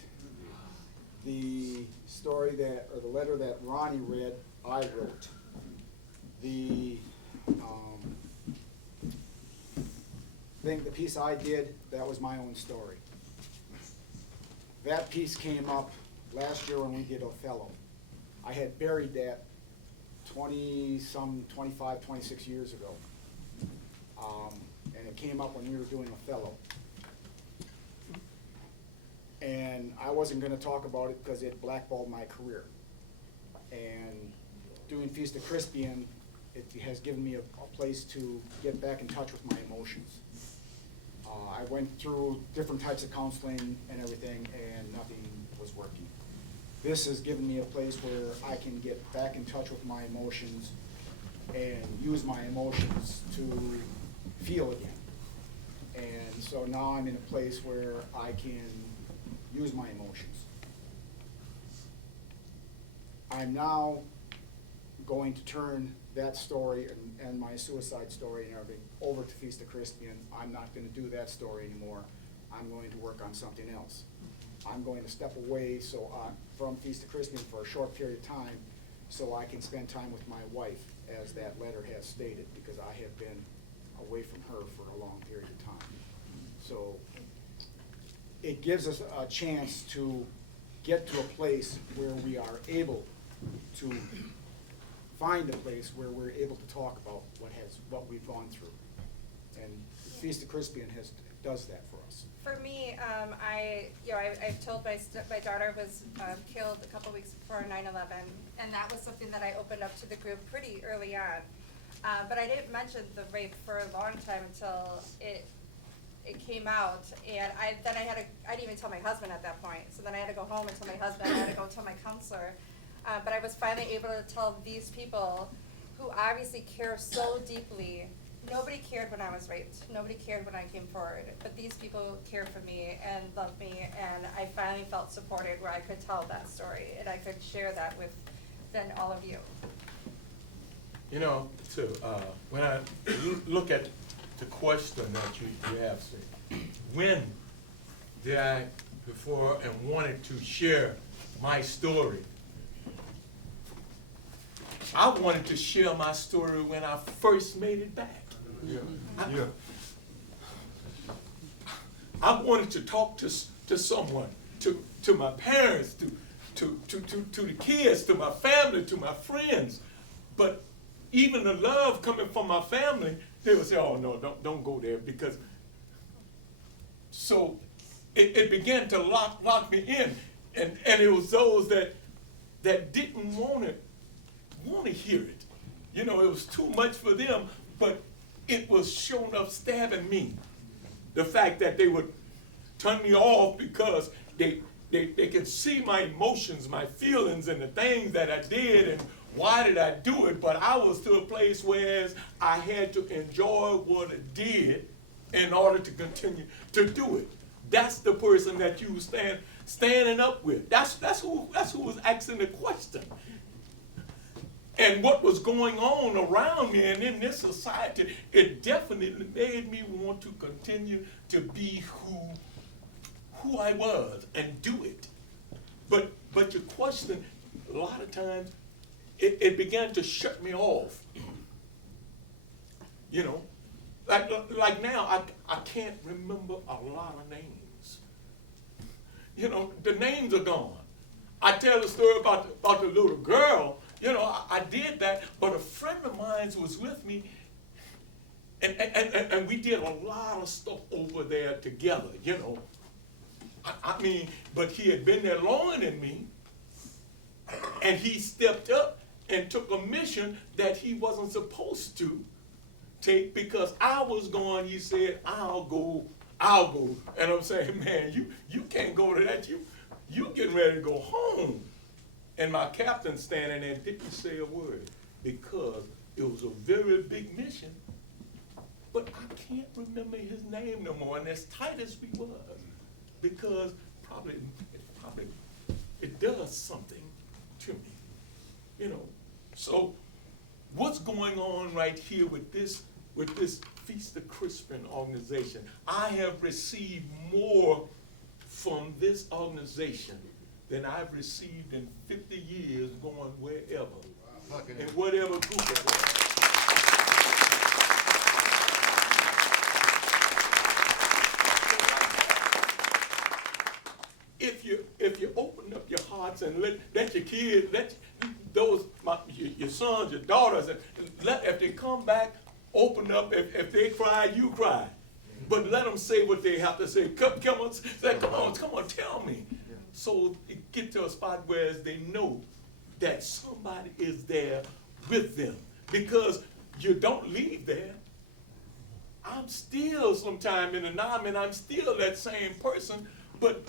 The letter that Ronnie read, I wrote. The piece I did, that was my own story. That piece came up last year when we did Othello. I had buried that 25, 26 years ago. And it came up when we were doing Othello. And I wasn't gonna talk about it because it blackballed my career. And doing Feast of Crispian, it has given me a place to get back in touch with my emotions. I went through different types of counseling and everything, and nothing was working. This has given me a place where I can get back in touch with my emotions and use my emotions to feel again. And so now I'm in a place where I can use my emotions. I'm now going to turn that story and my suicide story and everything over to Feast of Crispian. I'm not going to do that story anymore. I'm going to work on something else. I'm going to step away from Feast of Crispian for a short period of time so I can spend time with my wife, as that letter has stated, because I have been away from her for a long period of time. So it gives us a chance to get to a place where we are able to find a place where we're able to talk about what we've gone through. And Feast of Crispian does that for us. For me, I've told my daughter was killed a couple weeks before 9/11, and that was something that I opened up to the group pretty early on. But I didn't mention the rape for a long time until it came out, and I didn't even tell my husband at that point. So then I had to go home and tell my husband. I had to go tell my counselor. But I was finally able to tell these people who obviously care so deeply. Nobody cared when I was raped. Nobody cared when I came forward. But these people care for me and love me, and I finally felt supported where I could tell that story and I could share that with then all of you. You know, when I look at the question that you asked, when did I before and wanted to share my story? I wanted to share my story when I first made it back. I wanted to talk to someone, to my parents, to the kids, to my family, to my friends. But even the love coming from my family, they would say, "Oh no, don't go there," because. So it began to lock me in, and it was those that didn't want to hear it. You know, it was too much for them, but it was showing up stabbing me. The fact that they would turn me off because they could see my emotions, my feelings, and the things that I did, and why did I do it? But I was to a place where I had to enjoy what I did in order to continue to do it. That's the person that you standing up with. That's who was asking the question. And what was going on around me and in this society, it definitely made me want to continue to be who I was and do it. But your question, a lot of times, it began to shut me off. You know, like now, I can't remember a lot of names. You know, the names are gone. I tell the story about the little girl. You know, I did that, but a friend of mine was with me, and we did a lot of stuff over there together, you know. I mean, but he had been there longer than me, and he stepped up and took a mission that he wasn't supposed to take because I was going, he said, I'll go. And I'm saying, man, you can't go to that. You getting ready to go home. And my captain standing there didn't say a word because it was a very big mission. But I can't remember his name no more. And as tight as we were, because probably it does something to me, you know. So what's going on right here with this Feast of Crispian organization? I have received more from this organization than I've received in 50 years going wherever, in whatever group it was. If you open up your hearts and let your kids, your sons, your daughters, if they come back, open up. If they cry, you cry. But let them say what they have to say. Come on, tell me. So it get to a spot where they know that somebody is there with them. Because you don't leave there. I'm still sometime in an army and I'm still that same person. But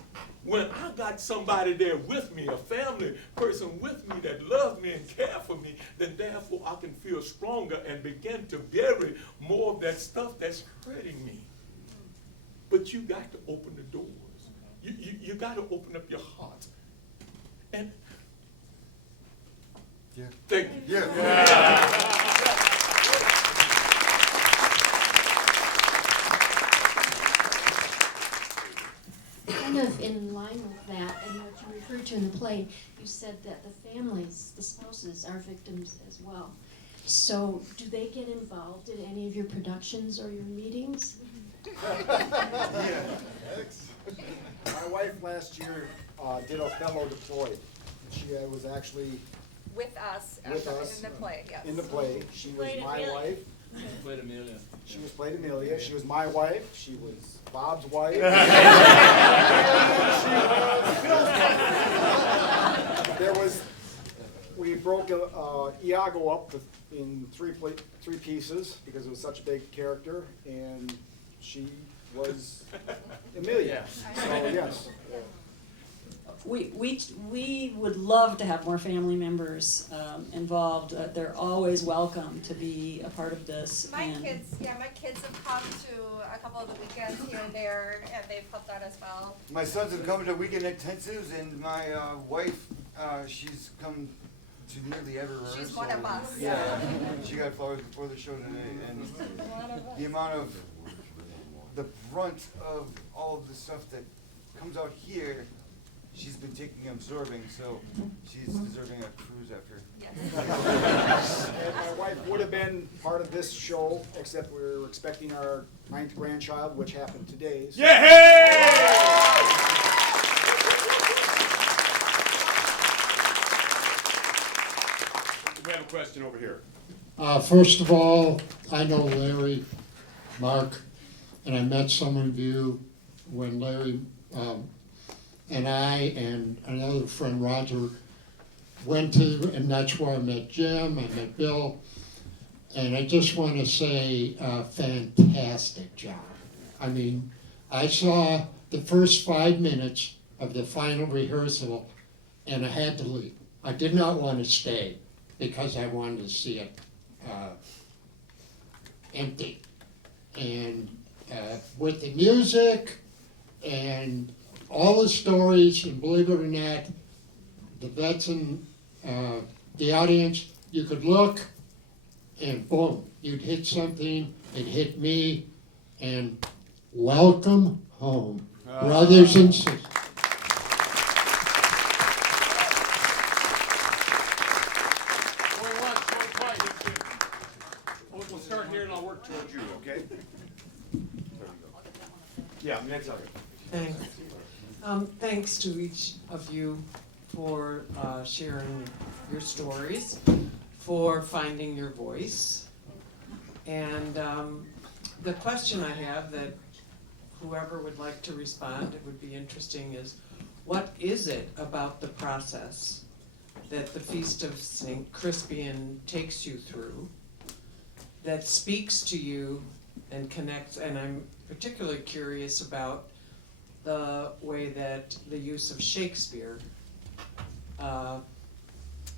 when I got somebody there with me, a family person with me that loves me and cares for me, then therefore I can feel stronger and begin to bury more of that stuff that's hurting me. But you got to open the doors. You got to open up your heart. And yeah. Thank you. Kind of in line with that and what you referred to in the play, you said that the families, the spouses, are victims as well. So do they get involved in any of your productions or your meetings? My wife last year did Othello deployed. She was actually With us, with us in the play, yes. in the play. She was Played my Amelia. wife. Played Amelia. She was played Amelia. She was my wife. She was Bob's wife. We broke Iago up in three pieces because it was such a big character, and she was Amelia. So yes. We would love to have more family members involved. They're always welcome to be a part of this. My kids have come to a couple of the weekends here and there, and they've helped out as well. My sons have come to weekend intensives, and my wife, she's come to nearly every rehearsal. She's one of us. Yeah. She got flowers before the show today, and the amount of, the brunt of all of the stuff that comes out here, she's been taking and absorbing, so she's deserving a cruise after. Yes. And my wife would have been part of this show, except we were expecting our 9th grandchild, which happened today. So. We have a question over here. First of all, I know Larry, Mark, and I met some of you when Larry and I and another friend, Roger, went to, and that's where I met Jim, I met Bill, and I just want to say fantastic job. I mean, I saw the first 5 minutes of the final rehearsal, and I had to leave. I did not want to stay because I wanted to see it empty. And with the music and all the stories, and believe it or not, the vets and the audience, you could look and boom, you'd hit something, it hit me, and welcome home, brothers and sisters. We'll start here and I'll work towards you, okay? Yeah, next up. Thanks. Thanks to each of you for sharing your stories, for finding your voice. And the question I have that whoever would like to respond, it would be interesting, is what is it about the process that the Feast of St. Crispian takes you through that speaks to you and connects, and I'm particularly curious about the way that the use of Shakespeare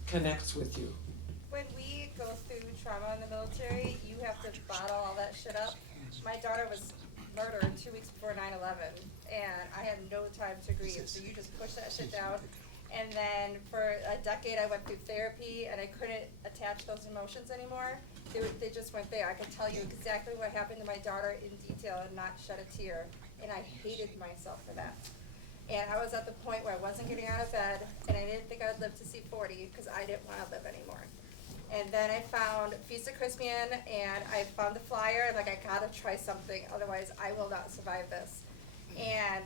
connects with you. When we go through trauma in the military, you have to bottle all that shit up. My daughter was murdered 2 weeks before 9/11, and I had no time to grieve, so you just push that shit down. And then for a decade I went through therapy, and I couldn't attach those emotions anymore. They just went there. I could tell you exactly what happened to my daughter in detail and not shed a tear, and I hated myself for that. And I was at the point where I wasn't getting out of bed, and I didn't think I would live to see 40 because I didn't want to live anymore. And then I found Feast of Crispian, and I found the flyer. I'm like, I gotta try something, otherwise I will not survive this. And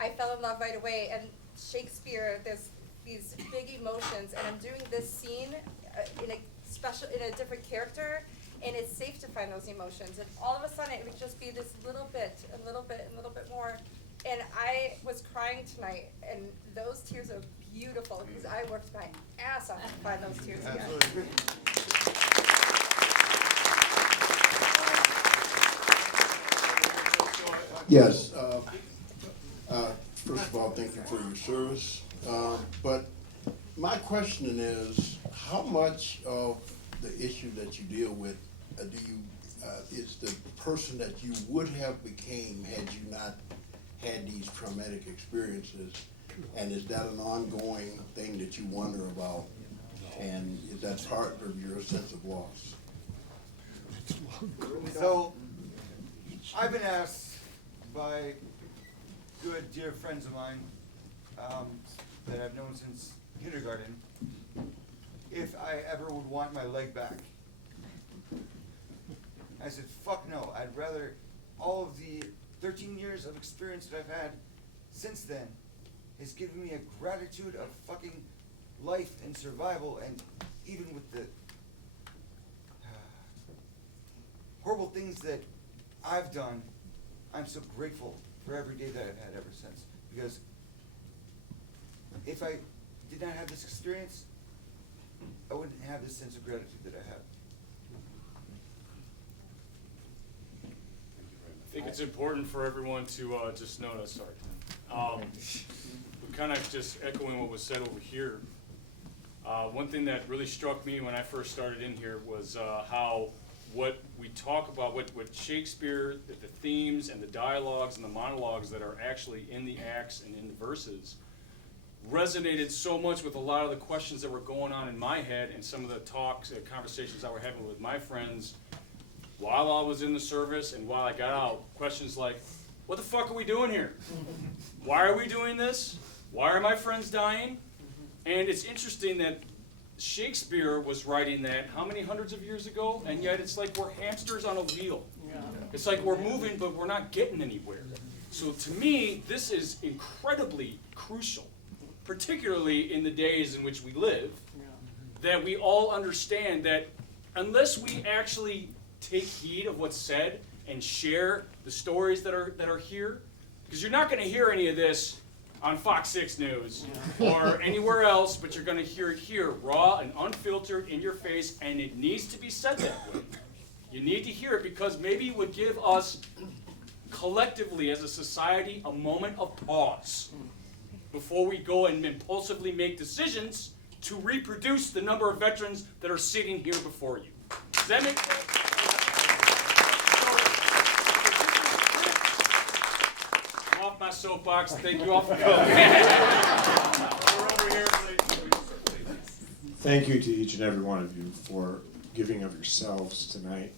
I fell in love right away. And Shakespeare, there's these big emotions, and I'm doing this scene in a different character, And it's safe to find those emotions. And all of a sudden, it would just be this little bit, a little bit, a little bit more. And I was crying tonight, and those tears are beautiful because I worked my ass off to find those tears again. Yes. First of all, thank you for your service. But my question is, how much of the issue that you deal with is the person that you would have became had you not had these traumatic experiences? And is that an ongoing thing that you wonder about? And is that part of your sense of loss? So, I've been asked by good, dear friends of mine that I've known since kindergarten if I ever would want my leg back. I said, fuck no. I'd rather all of the 13 years of experience that I've had since then has given me a gratitude of fucking life and survival, and even with the horrible things that I've done, I'm so grateful for every day that I've had ever since. Because if I did not have this experience, I wouldn't have this sense of gratitude that I have. I think it's important for everyone to just notice, sorry, kind of just echoing what was said over here. One thing that really struck me when I first started in here was how what we talk about, what Shakespeare, the themes and the dialogues and the monologues that are actually in the acts and in the verses resonated so much with a lot of the questions that were going on in my head and some of the talks and conversations I were having with my friends while I was in the service and while I got out. Questions like, what the fuck are we doing here? Why are we doing this? Why are my friends dying? And it's interesting that Shakespeare was writing that how many hundreds of years ago? And yet it's like we're hamsters on a wheel. It's like we're moving, but we're not getting anywhere. So to me, this is incredibly crucial, particularly in the days in which we live, that we all understand that unless we actually take heed of what's said and share the stories that are here, because you're not going to hear any of this on Fox 6 News or anywhere else, but you're going to hear it here, raw and unfiltered in your face, and it needs to be said that way. You need to hear it because maybe it would give us collectively as a society a moment of pause before we go and impulsively make decisions to reproduce the number of veterans that are sitting here before you. Does that make sense? Off my soapbox. Thank you all for coming. We're over here. Thank you to each and every one of you for giving of yourselves tonight.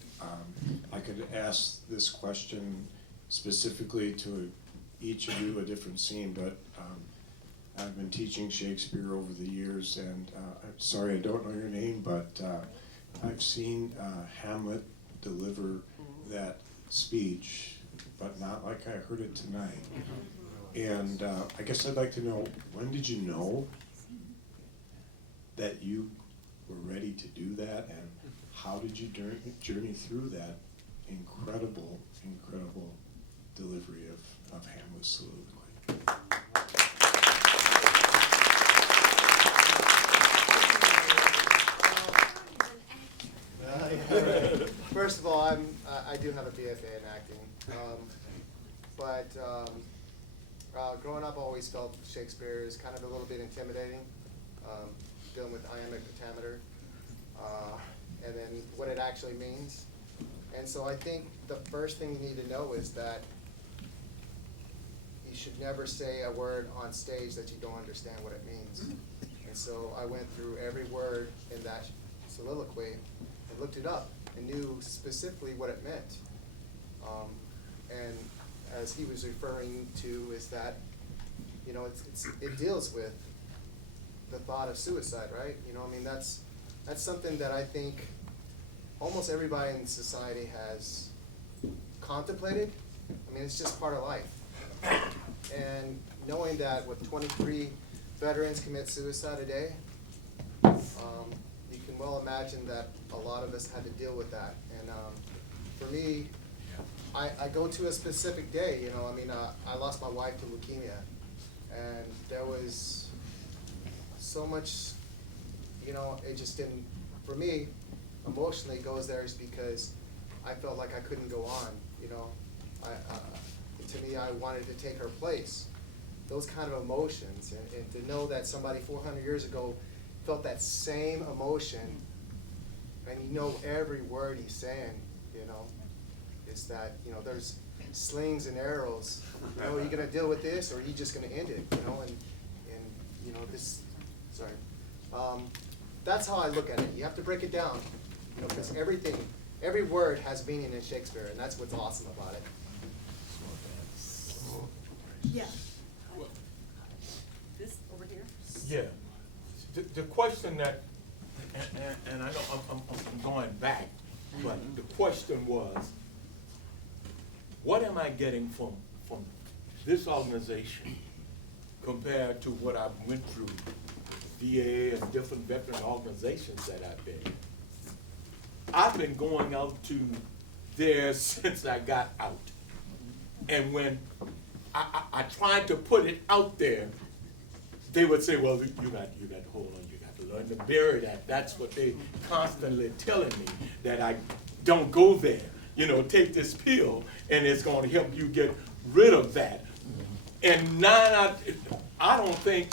I could ask this question specifically to each of you, a different scene, but I've been teaching Shakespeare over the years, and I'm sorry I don't know your name, but I've seen Hamlet deliver that speech, but not like I heard it tonight. And I guess I'd like to know, when did you know that you were ready to do that, and how did you journey through that incredible, incredible delivery of Hamlet's soliloquy? First of all, I do have a BFA in acting, but growing up, I always felt Shakespeare is kind of a little bit intimidating, dealing with iambic pentameter, and then what it actually means. And so I think the first thing you need to know is that you should never say a word on stage that you don't understand what it means. And so I went through every word in that soliloquy and looked it up and knew specifically what it meant. And as he was referring to is that, you know, it deals with the thought of suicide, right? You know, I mean, that's something that I think almost everybody in society has contemplated. I mean, it's just part of life. And knowing that with 23 veterans commit suicide a day, you can well imagine that a lot of us had to deal with that. And for me, I go to a specific day, you know, I mean, I lost my wife to leukemia, and there was so much, you know, it just didn't, for me, emotionally goes there is because I felt like I couldn't go on, you know. To me, I wanted to take her place. Those kind of emotions, and to know that somebody 400 years ago felt that same emotion, and you know every word he's saying, you know, is that, you know, there's slings and arrows. You know, are you going to deal with this, or are you just going to end it, you know, and you know, this, sorry. That's how I look at it. You have to break it down, you know, because every word has meaning in Shakespeare, and that's what's awesome about it. Yeah. This over here? Yeah. The question that, and I know I'm going back, but the question was, what am I getting from this organization compared to what I went through, VA and different veteran organizations that I've been? I've been going out to there since I got out. And when I tried to put it out there, they would say, well, you got to hold on, you got to learn to bury that. That's what they constantly telling me, that I don't go there. You know, take this pill and it's going to help you get rid of that. And I don't think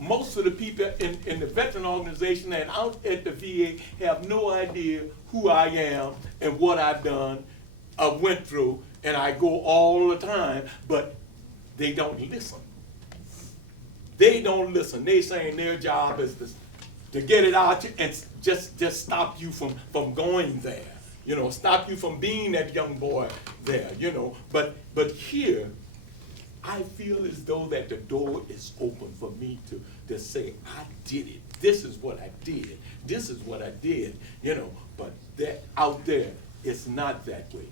most of the people in the veteran organization and out at the VA have no idea who I am and what I've done, went through, and I go all the time, but they don't listen. They don't listen. They saying their job is to get it out and just stop you from going there. You know, stop you from being that young boy there, you know. But here, I feel as though that the door is open for me to say, I did it. This is what I did. This is what I did, you know. But that out there, it's not that way.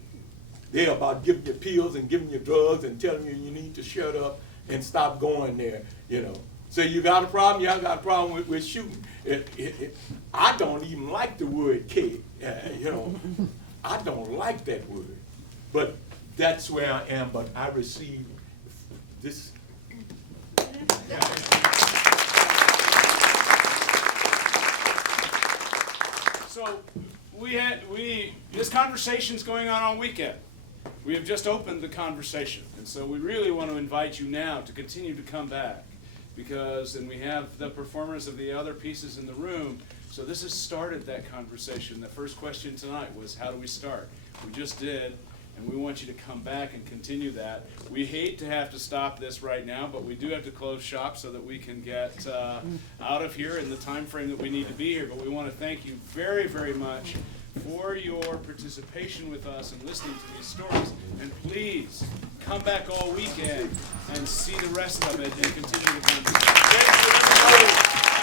They're about giving you pills and giving you drugs and telling you you need to shut up and stop going there, you know. So you got a problem? Yeah, I got a problem with shooting. I don't even like the word kid, you know. I don't like that word. But that's where I am, but I receive this. So this conversation's going on all weekend. We have just opened the conversation, and so we really want to invite you now to continue to come back, because then we have the performers of the other pieces in the room. So this has started that conversation. The first question tonight was, how do we start? We just did, and we want you to come back and continue that. We hate to have to stop this right now, but we do have to close shop so that we can get out of here in the time frame that we need to be here. But we want to thank you very, very much for your participation with us and listening to these stories. And please come back all weekend and see the rest of it and continue the conversation. Thanks, everybody.